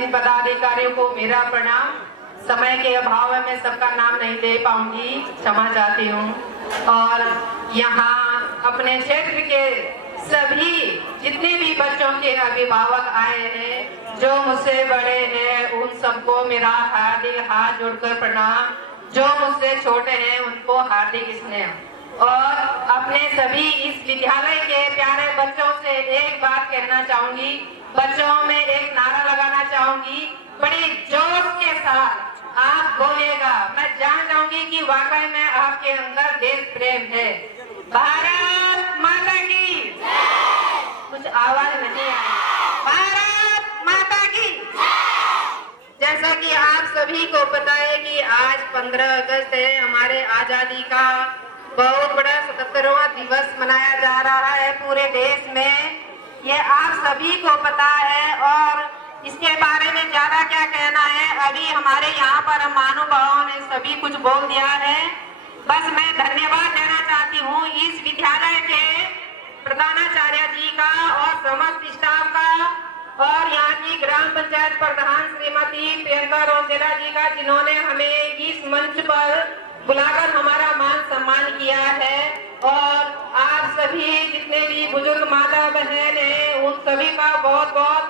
पदाधिकारियों को मेरा प्रणाम। समय के अभाव में मैं सबका नाम नहीं दे पाऊंगी, क्षमा चाहती हूँ। और यहाँ अपने क्षेत्र के सभी जितने भी बच्चों के अभिभावक आए हैं, जो मुझसे बड़े हैं, उन सबको मेरा हार्दिक हाथ जोड़कर प्रणाम। जो मुझसे छोटे हैं उनको हार्दिक स्नेह। और अपने सभी इस विद्यालय के प्यारे बच्चों से एक बात कहना चाहूंगी, बच्चों में एक नारा लगाना चाहूंगी, बड़ी जोश के साथ आप बोलिएगा। मैं जान जाऊंगी कि वाकई में आपके अंदर देश प्रेम है। भारत माता की कुछ आवाज नहीं आई। भारत माता की। जैसा कि आप सभी को पता है कि आज 15 अगस्त है, हमारे आजादी का बहुत बड़ा 77वां दिवस मनाया जा रहा है पूरे देश में। ये आप सभी को पता है और इसके बारे में ज्यादा क्या कहना है, अभी हमारे यहाँ पर महानुभावों ने सभी कुछ बोल दिया है। बस मैं धन्यवाद देना चाहती हूँ इस विद्यालय के प्रधानाचार्य जी का और समस्त स्टाफ का और यहाँ की ग्राम पंचायत प्रधान श्रीमती प्रियंका रोंजेला जी का, जिन्होंने हमें इस मंच पर बुलाकर हमारा मान सम्मान किया है। और आप सभी जितने भी बुजुर्ग माता बहन हैं उन सभी का बहुत बहुत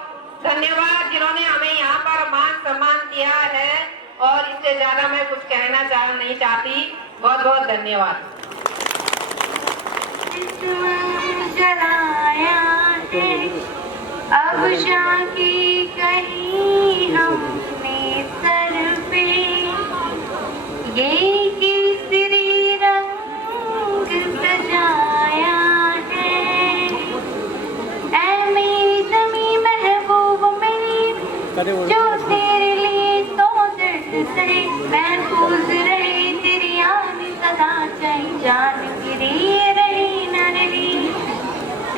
धन्यवाद, जिन्होंने हमें यहाँ पर मान सम्मान किया है। और इससे ज्यादा मैं कुछ कहना नहीं चाहती। बहुत बहुत धन्यवाद। जलाया है अब शाकी कहीं हमने सर पे, ये केसरी रंग सजाया है। ऐ मेरी ज़मीं महबूब मेरी, जो तेरे लिए तो दर्द सहे, महफूज रहे तेरी आन सदा, चाहे जान गिरी रही न रही।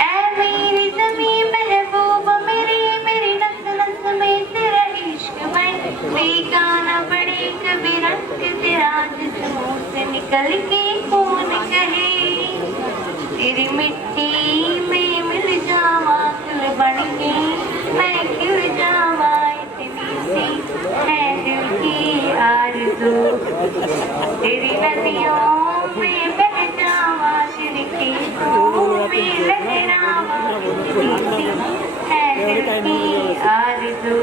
ऐ मेरी ज़मीं महबूब मेरी, मेरी नस नस में तेरा इश्क बहे, बेगाना पड़े कभी रंग तेरा जिस्मों से निकल के कौन कहे। तेरी मिट्टी में मिल जावा कुल बन के, मैं खिल जावा इतनी सी है दिल की आरज़ू। तेरी नदियों में बह जावा, तेरे खेतों में लहरावा, इतनी सी है दिल की आरज़ू।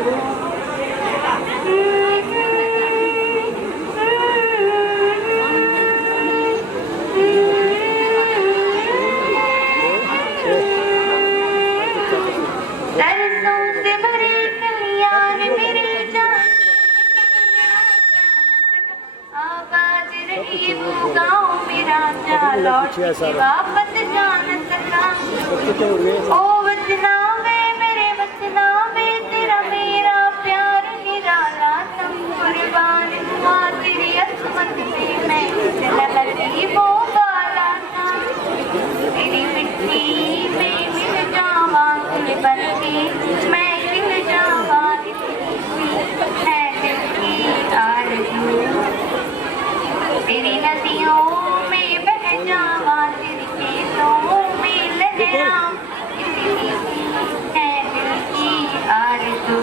सरसों से भरी कलियां मेरे जान, आबाद रही वो गाँव मेरा, जा लौट के वापस जा न सका। ओ वतना वे मेरे वतना वे, तेरा मेरा प्यार निराला, तुम कुर्बान हुआ तेरी अजमत में, मैं लगी वो बाला था। तेरी मिट्टी में मिल जावा कुल बन के, मैं खिल जावा इतनी सी है दिल की आरज़ू। तेरी नदियों में बह जावा, तेरे खेतों में लहरा, इतनी सी है दिल की आरज़ू।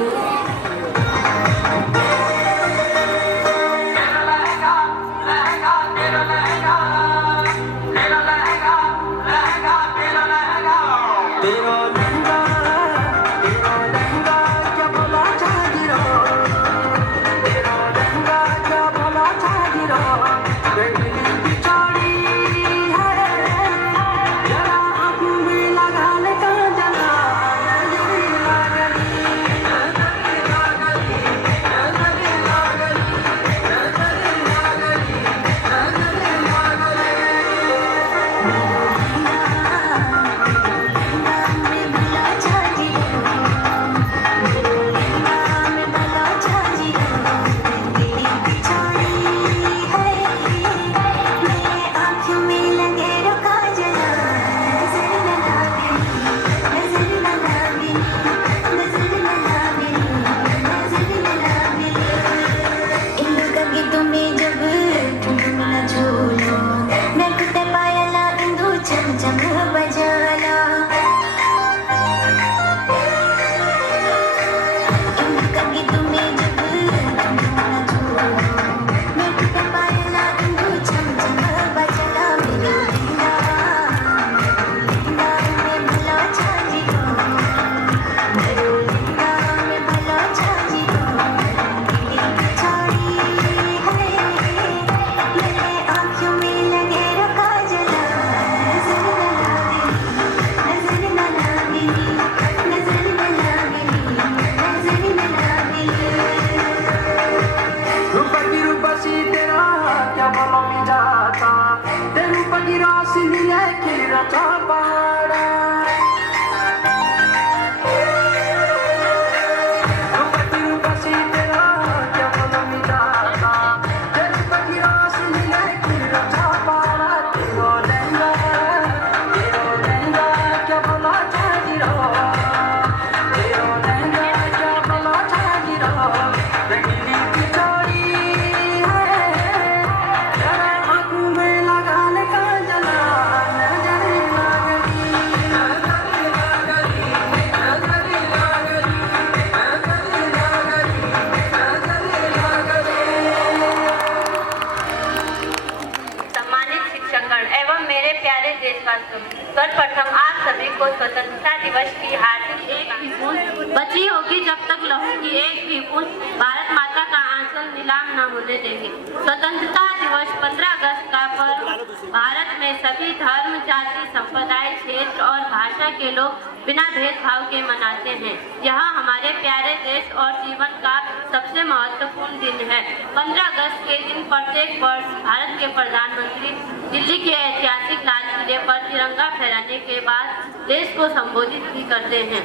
को स्वतंत्रता दिवस की हार्दिक एक भी बूंद बची होगी जब तक लहू की एक भी बूंद भारत माता का आंचल नीलाम न होने देंगे। स्वतंत्रता दिवस 15 अगस्त का पर्व भारत में सभी धर्म, जाति, संप्रदाय, क्षेत्र और भाषा के लोग बिना भेदभाव के मनाते हैं। यह हमारे प्यारे देश और जीवन का सबसे महत्वपूर्ण दिन है। 15 अगस्त के दिन प्रत्येक वर्ष भारत के प्रधानमंत्री दिल्ली के ऐतिहासिक लाल किले पर तिरंगा फहराने के बाद देश को संबोधित भी करते हैं।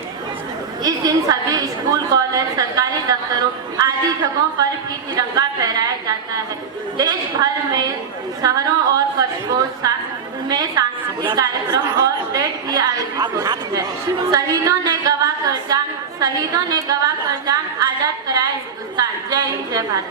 इस दिन सभी स्कूल, कॉलेज, सरकारी दफ्तरों आदि जगहों पर भी तिरंगा फहराया जाता है। देश भर में शहरों और कस्बों में सांस्कृतिक कार्यक्रम और परेड भी आयोजित होती है। शहीदों ने गवा कर जान आजाद कराया हिंदुस्तान। जय हिंद, जय भारत।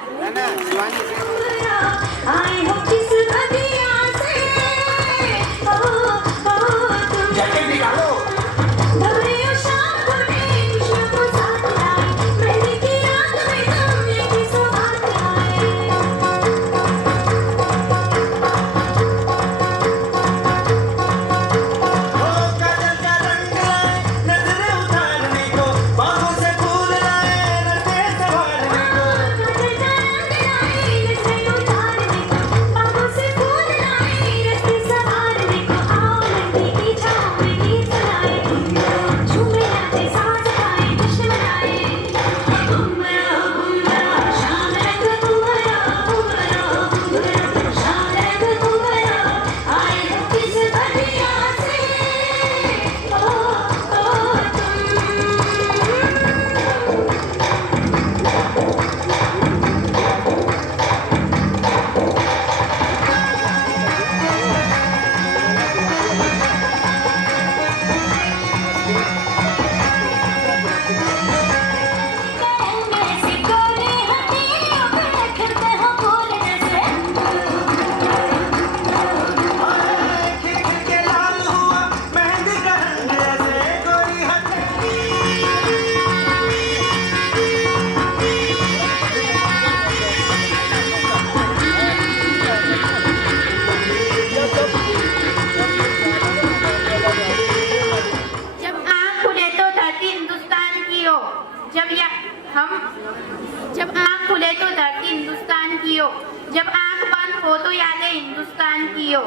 जब आंख बंद हो तो यादें हिंदुस्तान की हो।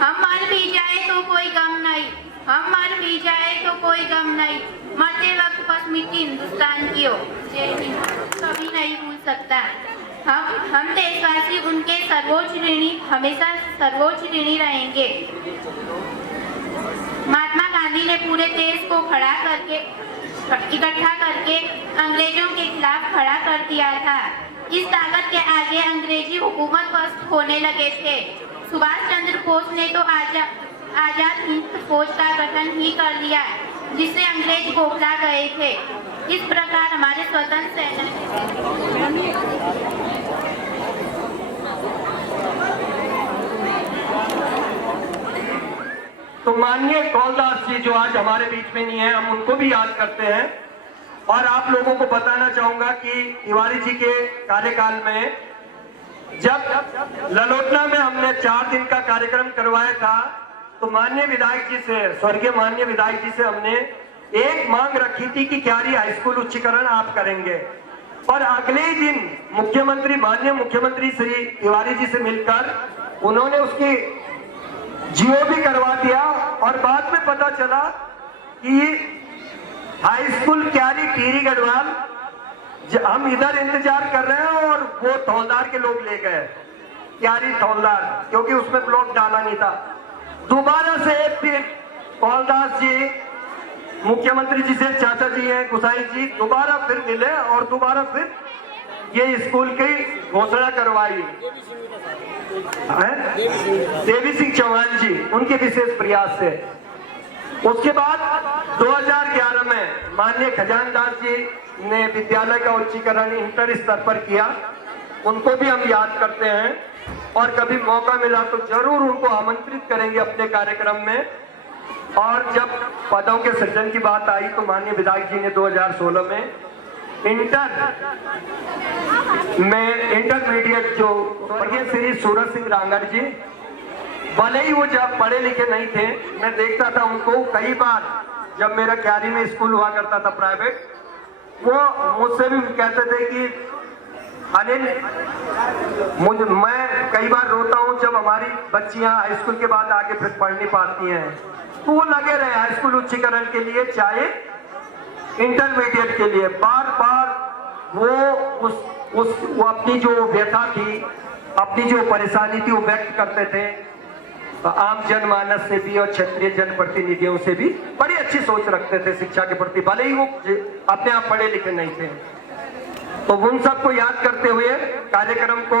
हम मर भी जाए तो कोई गम नहीं, हम मर भी जाए तो कोई गम नहीं, मरते वक्त बस मिट्टी हिंदुस्तान की हो। जय हिंद। कभी नहीं भूल सकता। हम देशवासी उनके सर्वोच्च ऋणी, हमेशा सर्वोच्च ऋणी रहेंगे। महात्मा गांधी ने पूरे देश को इकट्ठा करके अंग्रेजों के खिलाफ खड़ा कर दिया था। इस ताकत के आगे अंग्रेजी हुकूमत पस्त होने लगे थे। सुभाष चंद्र बोस ने तो आजाद हिंद फौज का गठन ही कर दिया, जिससे अंग्रेज बौखला गए थे। इस प्रकार हमारे स्वतंत्र तो माननीय कौलदास जी जो आज हमारे बीच में नहीं है, हम उनको भी याद करते हैं। और आप लोगों को बताना चाहूंगा कि तिवारी जी के कार्यकाल में जब ललोटना में हमने 4 दिन का कार्यक्रम करवाया था, तो माननीय विधायक जी से, स्वर्गीय माननीय विधायक जी से हमने एक मांग रखी थी कि क्यारी हाई स्कूल उच्चीकरण आप करेंगे। और अगले ही दिन मुख्यमंत्री, माननीय मुख्यमंत्री श्री तिवारी जी से मिलकर उन्होंने उसकी जीओ भी करवा दिया। और बाद में पता चला कि हाई स्कूल क्यारी टीरी गढ़वाल, हम इधर इंतजार कर रहे हैं और वो थौलदार के लोग ले गए, क्यारी थौलदार, क्योंकि उसमें ब्लॉक डाला नहीं था। दोबारा से फिर कौलदास जी, मुख्यमंत्री जी से चाचा जी हैं गुसाई जी, दोबारा फिर मिले और दोबारा फिर ये स्कूल की घोषणा करवाई। देवी सिंह चौहान जी, उनके विशेष प्रयास से। उसके बाद 2011 में माननीय खजानदार जी ने विद्यालय का उच्चीकरण इंटर स्तर पर किया, उनको भी हम याद करते हैं। और कभी मौका मिला तो जरूर उनको आमंत्रित करेंगे अपने कार्यक्रम में। और जब पदों के सृजन की बात आई तो माननीय विधायक जी ने 2016 में इंटरमीडिएट जो श्री सूरज सिंह रांगड़ जी, भले ही वो जब पढ़े लिखे नहीं थे, मैं देखता था उनको कई बार, जब मेरा क्यारी में स्कूल हुआ करता था प्राइवेट, वो मुझसे भी कहते थे कि अनिल, मैं कई बार रोता हूँ जब हमारी बच्चियां हाई स्कूल के बाद आगे फिर पढ़ नहीं पाती हैं। तो वो लगे रहे हाई स्कूल उच्चीकरण के लिए, चाहे इंटरमीडिएट के लिए, बार बार वो अपनी जो व्यथा थी, अपनी जो परेशानी थी, वो व्यक्त करते थे। आम जनमानस से भी और क्षेत्रीय जनप्रतिनिधियों से भी बड़ी अच्छी सोच रखते थे शिक्षा के प्रति, भले ही वो अपने आप पढ़े लिखे नहीं थे। तो उन सबको याद करते हुए कार्यक्रम को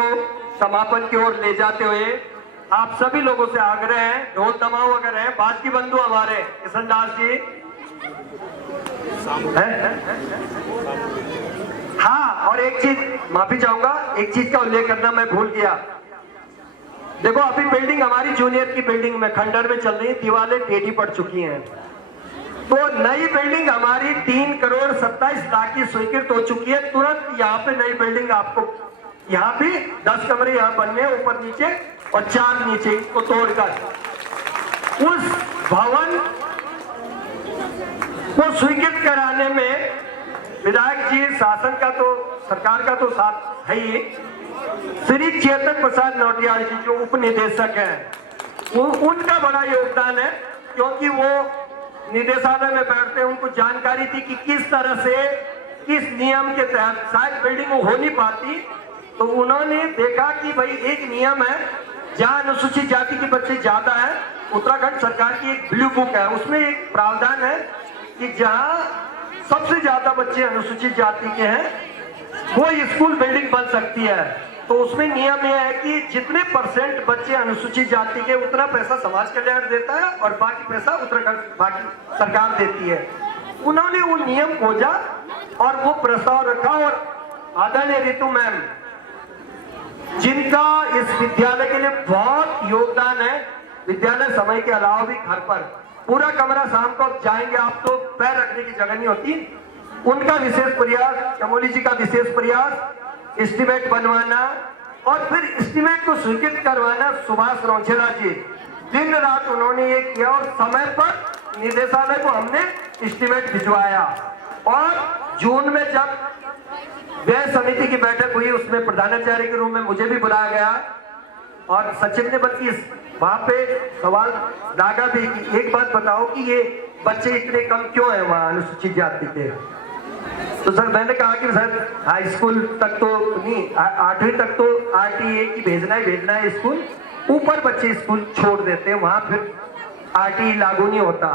समापन की ओर ले जाते हुए आप सभी लोगों से आग्रह है, ढोल दमाओ अगर है, बाजकी बंधु हमारे किशन दास जी है? हाँ, और एक चीज माफी चाहूंगा, एक चीज का उल्लेख करना मैं भूल गया। देखो अभी बिल्डिंग हमारी जूनियर की बिल्डिंग में खंडर में चल रही है, दीवारें टेढ़ी पड़ चुकी हैं। तो नई बिल्डिंग हमारी 3,27,00,000 की स्वीकृत हो चुकी है। तुरंत यहाँ पे नई बिल्डिंग आपको, यहाँ भी 10 कमरे यहाँ बनने, ऊपर नीचे और 4 नीचे, इसको तोड़कर उस भवन को स्वीकृत कराने में विधायक जी, शासन का तो, सरकार का तो साथ है ही, श्री चेतन प्रसाद नौटियाल जी जो उप निदेशक हैं, उनका बड़ा योगदान है, क्योंकि वो निदेशालय में बैठते हैं, उनको जानकारी थी कि किस तरह से, किस नियम के तहत शायद बिल्डिंग हो नहीं पाती। तो उन्होंने देखा कि भाई एक नियम है, जहां अनुसूचित जाति के बच्चे ज्यादा है, उत्तराखंड सरकार की एक ब्लू बुक है, उसमें एक प्रावधान है कि जहां सबसे ज्यादा बच्चे अनुसूचित जाति के हैं, वो स्कूल बिल्डिंग बन सकती है। तो उसमें नियम यह है कि जितने % बच्चे अनुसूचित जाति के, उतना पैसा समाज कल्याण देता है और बाकी पैसा उत्तराखंड बाकी सरकार देती है। उन्होंने वो नियम खोजा और वो प्रस्ताव रखा, और आदरणीय रितु मैम, जिनका इस विद्यालय के लिए बहुत योगदान है, विद्यालय समय के अलावा भी घर पर पूरा कमरा, शाम को जाएंगे आप तो पैर रखने की जगह नहीं होती, उनका विशेष प्रयास, चमोली जी का विशेष प्रयास, एस्टीमेट बनवाना और फिर एस्टीमेट को स्वीकृत करवाना। सुभाष रौचेला जी, दिन रात उन्होंने ये किया और समय पर निदेशालय को हमने एस्टीमेट भिजवाया। और जून में जब व्यय समिति की बैठक हुई, उसमें प्रधानाचार्य के रूप में मुझे भी बुलाया गया और सचिव ने बल्कि वहां पे सवाल दागा भी कि एक बात बताओ कि ये बच्चे इतने कम क्यों हैं वहां अनुसूचित जाति के। तो सर मैंने कहा कि सर हाई स्कूल तक तो नहीं, 8वीं तक तो RTE की भेजना है स्कूल, ऊपर बच्चे स्कूल छोड़ देते हैं, वहां फिर RTE लागू नहीं होता।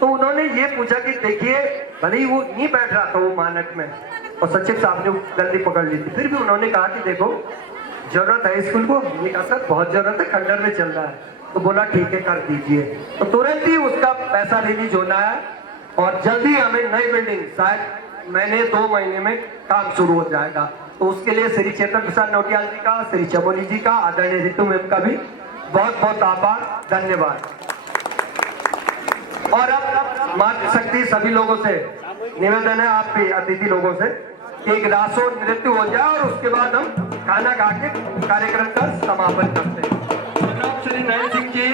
तो उन्होंने ये पूछा कि देखिए, भले ही वो नहीं बैठ रहा था वो मानक में, और सचिव साहब ने गलती पकड़ ली थी, फिर भी उन्होंने कहा कि देखो जरूरत है स्कूल को। हमने कहा सर बहुत जरूरत है, खंडर में चल रहा है। तो बोला ठीक है कर दीजिए। तो तुरंत ही उसका पैसा रिलीज होना है और जल्दी हमें नई बिल्डिंग, शायद महीने 2 महीने में काम शुरू हो जाएगा। तो उसके लिए श्री चेतन प्रसाद नौटियाल जी का, श्री चमोली जी का, आदरणीय रितु मैम का भी बहुत बहुत आभार, धन्यवाद। और अब मातृशक्ति सभी लोगों से निवेदन है, आप भी अतिथि लोगों से, कि एक रासो नृत्य हो जाए और उसके बाद हम खाना खा के कार्यक्रम का समापन करते हैं। श्री नयन सिंह जी,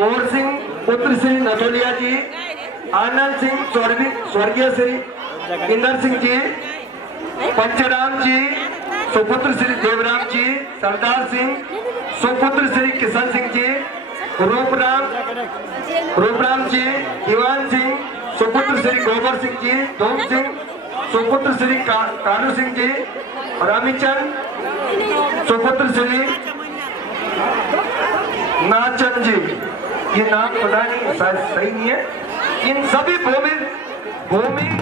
मोहर सिंह पुत्र श्री नथोलिया जी, आनंद सिंह स्वर्गीय श्री इंदर सिंह जी, पंचराम जी सुपुत्र श्री देवराम जी, सरदार सिंह सुपुत्र श्री किशन सिंह जी, रूपराम जी, दीवान सिंह सुपुत्र श्री गोबर सिंह जी, धूम सिंह सुपुत्र श्री कालू सिंह जी, रामीचंद सुपुत्र श्री नाचंद जी, ये नाम पता नहीं शायद सही नहीं है। इन सभी भूमि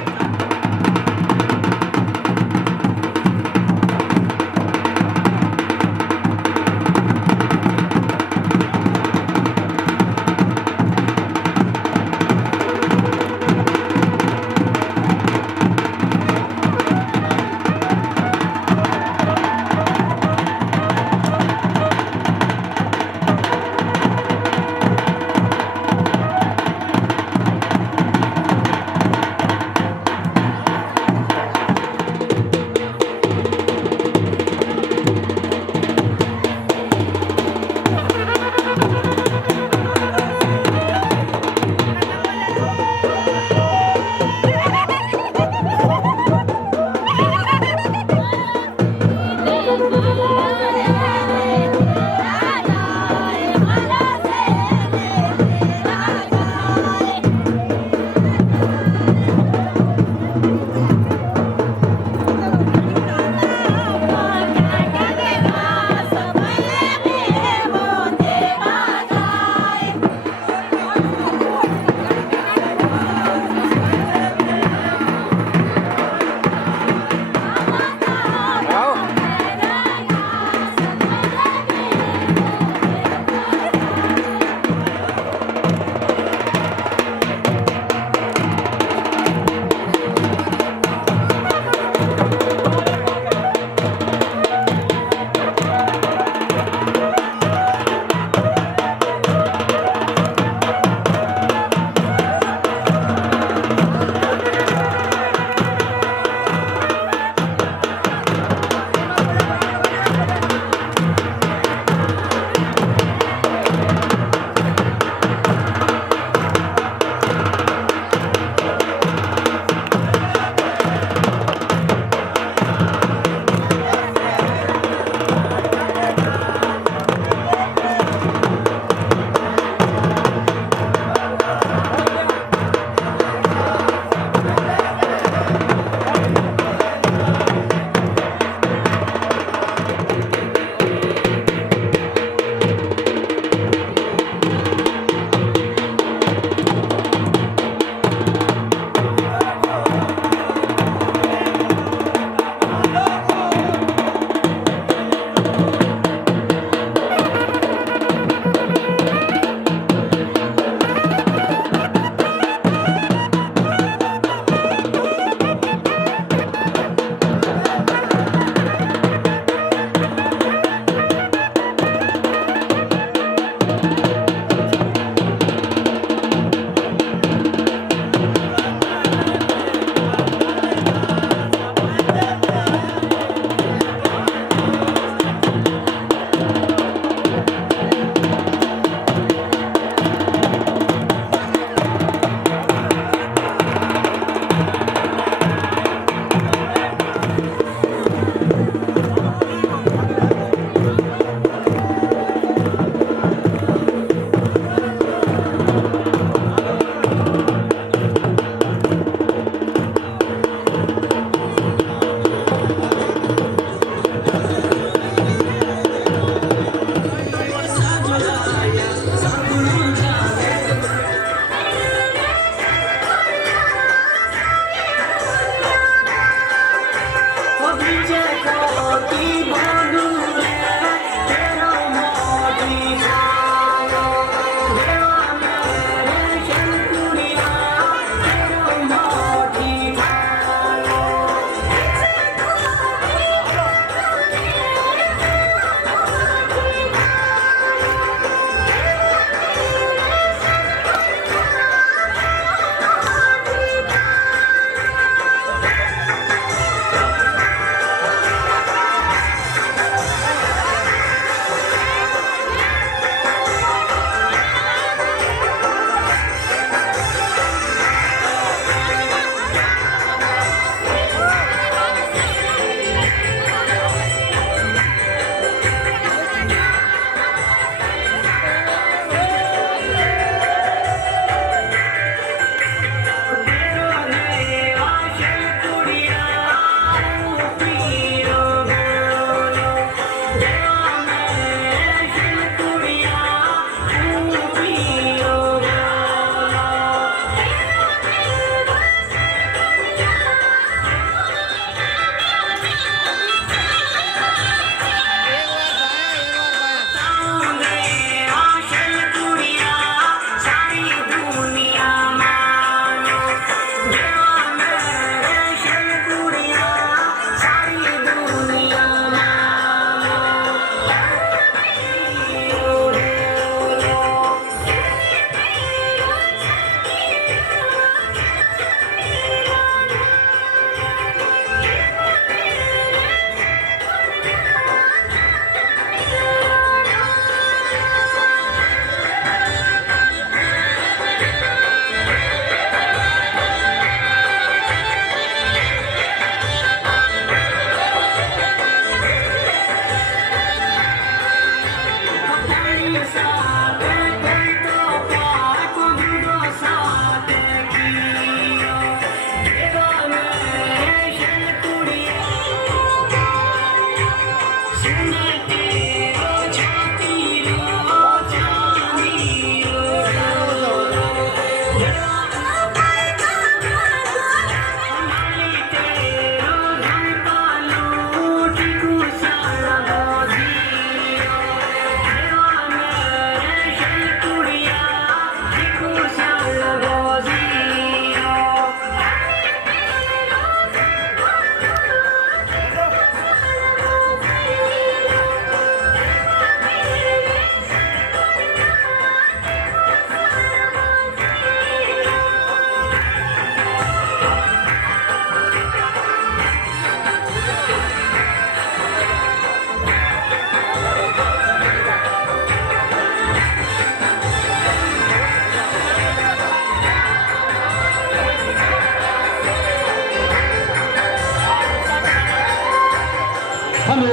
हेलो,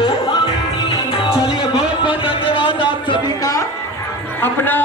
चलिए बहुत बहुत धन्यवाद आप सभी का। अपना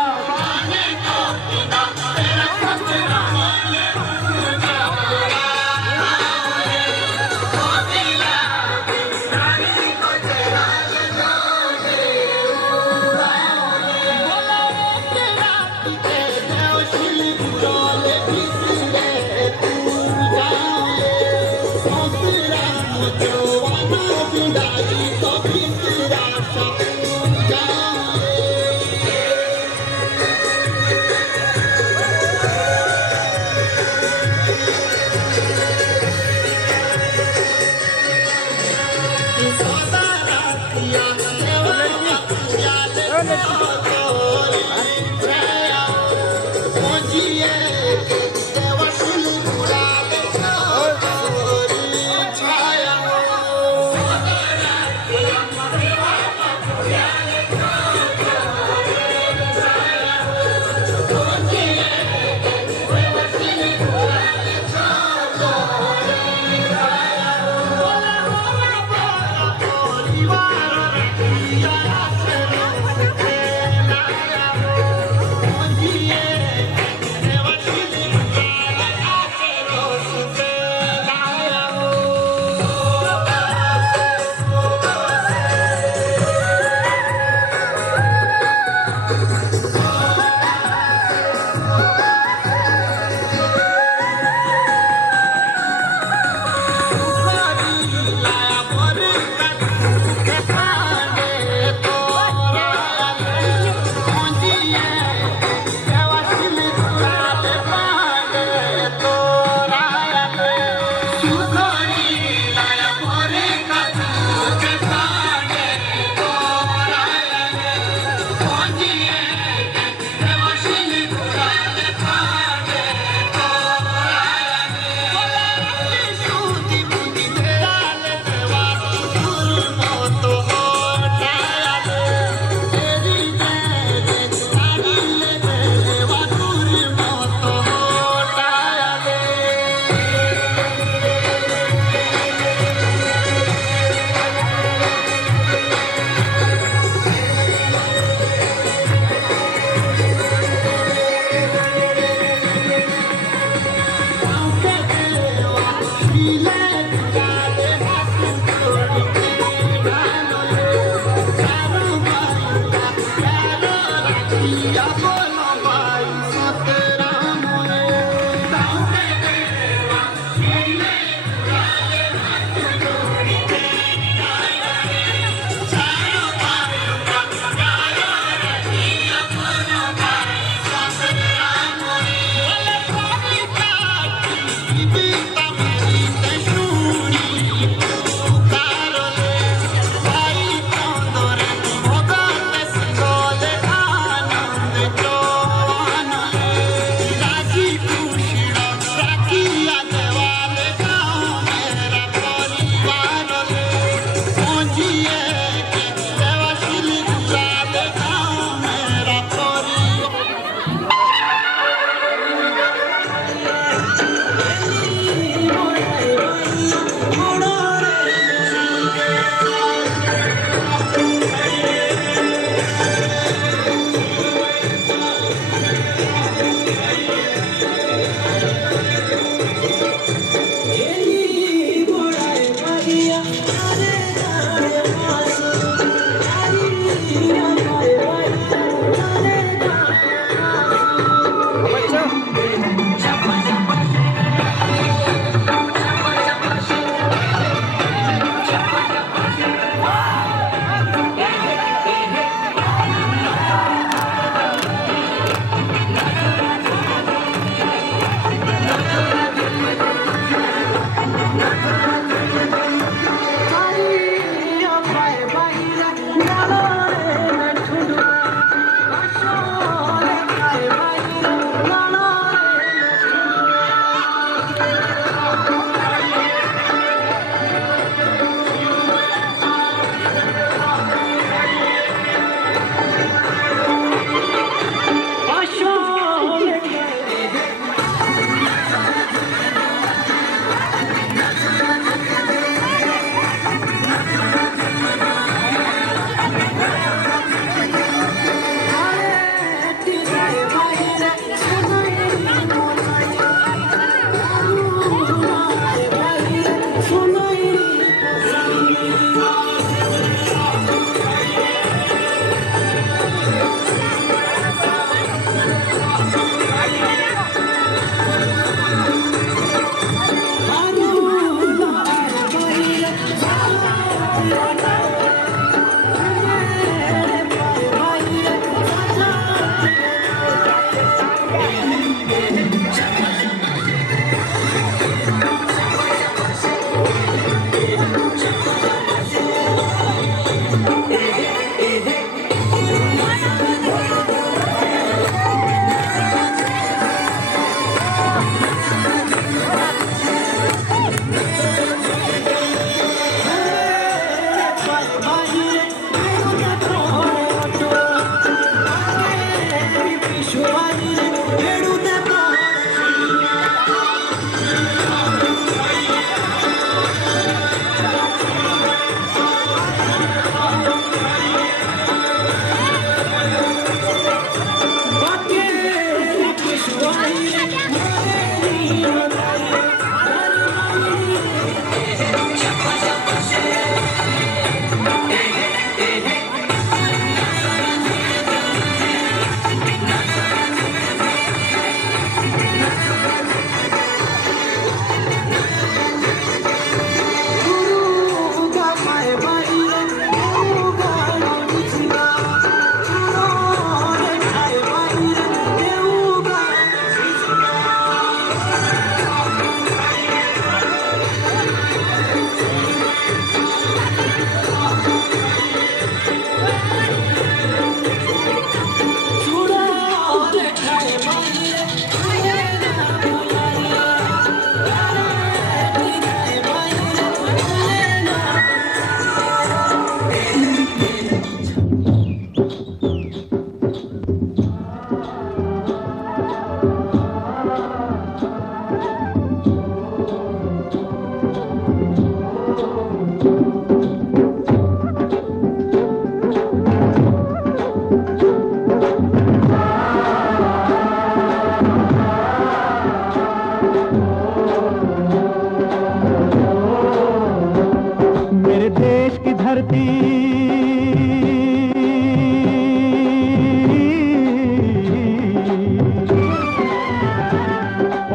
धरती,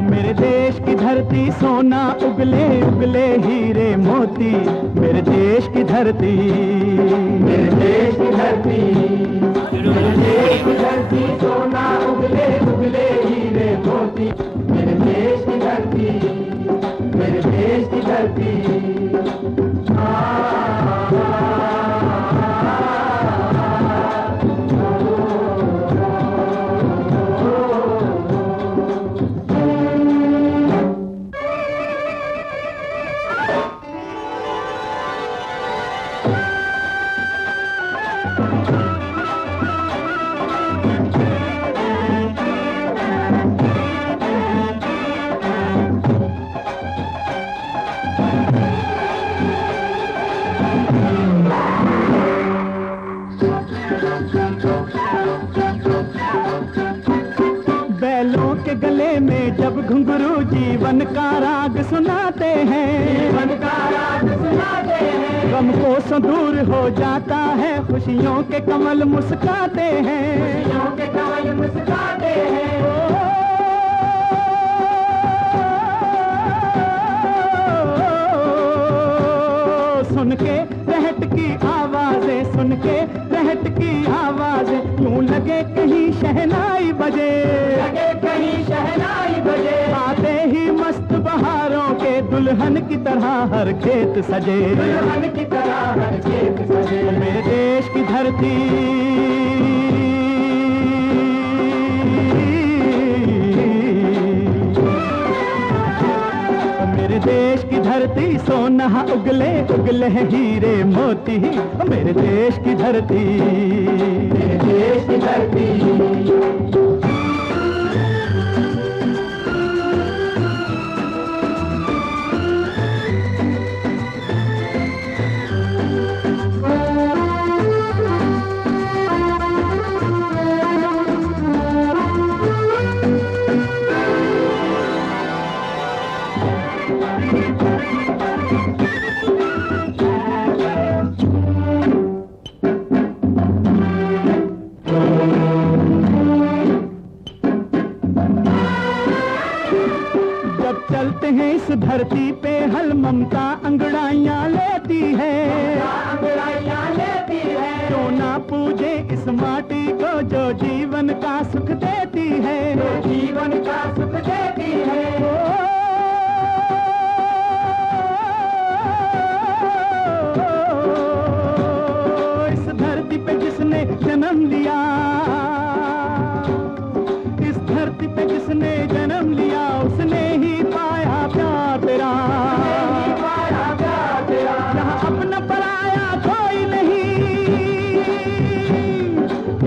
मेरे देश की धरती सोना उगले उगले हीरे मोती, मेरे देश की धरती, मेरे देश की धरती, मेरे देश की धरती सोना उगले उगले हीरे मोती, मेरे देश की धरती, मेरे देश की धरती। बैलों के गले में जब घुंघरू जीवन का राग सुनाते हैं, जीवन का राग सुनाते हैं, गम को दूर हो जाता है, खुशियों के कमल मुस्काते हैं, खुशियों के कमल मुस्काते हैं। सुन के रहट की आवाजें, सुन के रहट की आवाजें, यूं लगे कहीं शहनाई बजे, लगे कहीं शहनाई बजे, आते ही मस्त बहारों के दुल्हन की तरह हर खेत सजे, दुल्हन की तरह हर खेत सजे। मेरे देश की धरती, मेरे देश की धरती सोना उगले उगले हीरे मोती, मेरे देश की धरती, मेरे देश की धरती। चलते हैं इस धरती पे हल ममता अंगड़ाइयाँ लेती है, अंगड़ाइयाँ लेती है, क्यों ना पूजे इस माटी को जो जीवन का सुख देती है, जो जीवन का सुख देती है। इस धरती पे जिसने जन्म लिया, इस धरती पे जिसने जन्म लिया, उसने ही पाया प्यार तेरा, यहाँ अपना पराया कोई नहीं,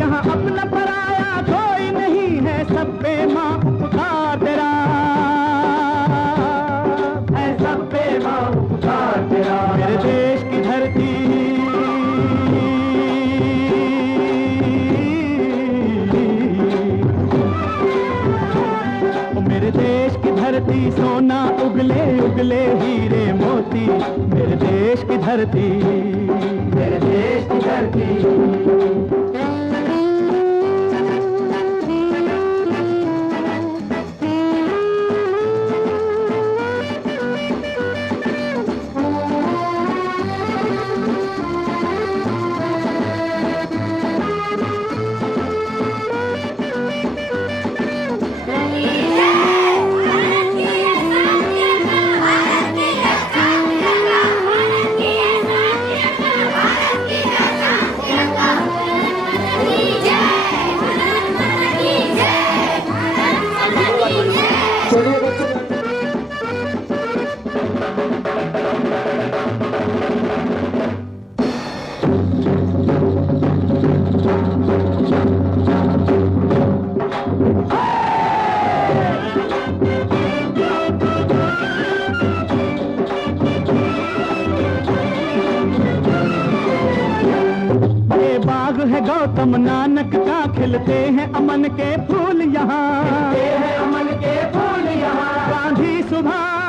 यहाँ अपना पराया कोई नहीं है, सब पे माँ उपकार तेरा है, सब पे माँ उपकार तेरा। मेरे देश की धरती, मेरे देश की धरती सोना उगले उगले हीरे मोती, मेरे देश की धरती, मेरे देश की धरती। है गौतम नानक का, खिलते हैं अमन के फूल यहाँ, अमन के फूल यहाँ, गांधी सुभाष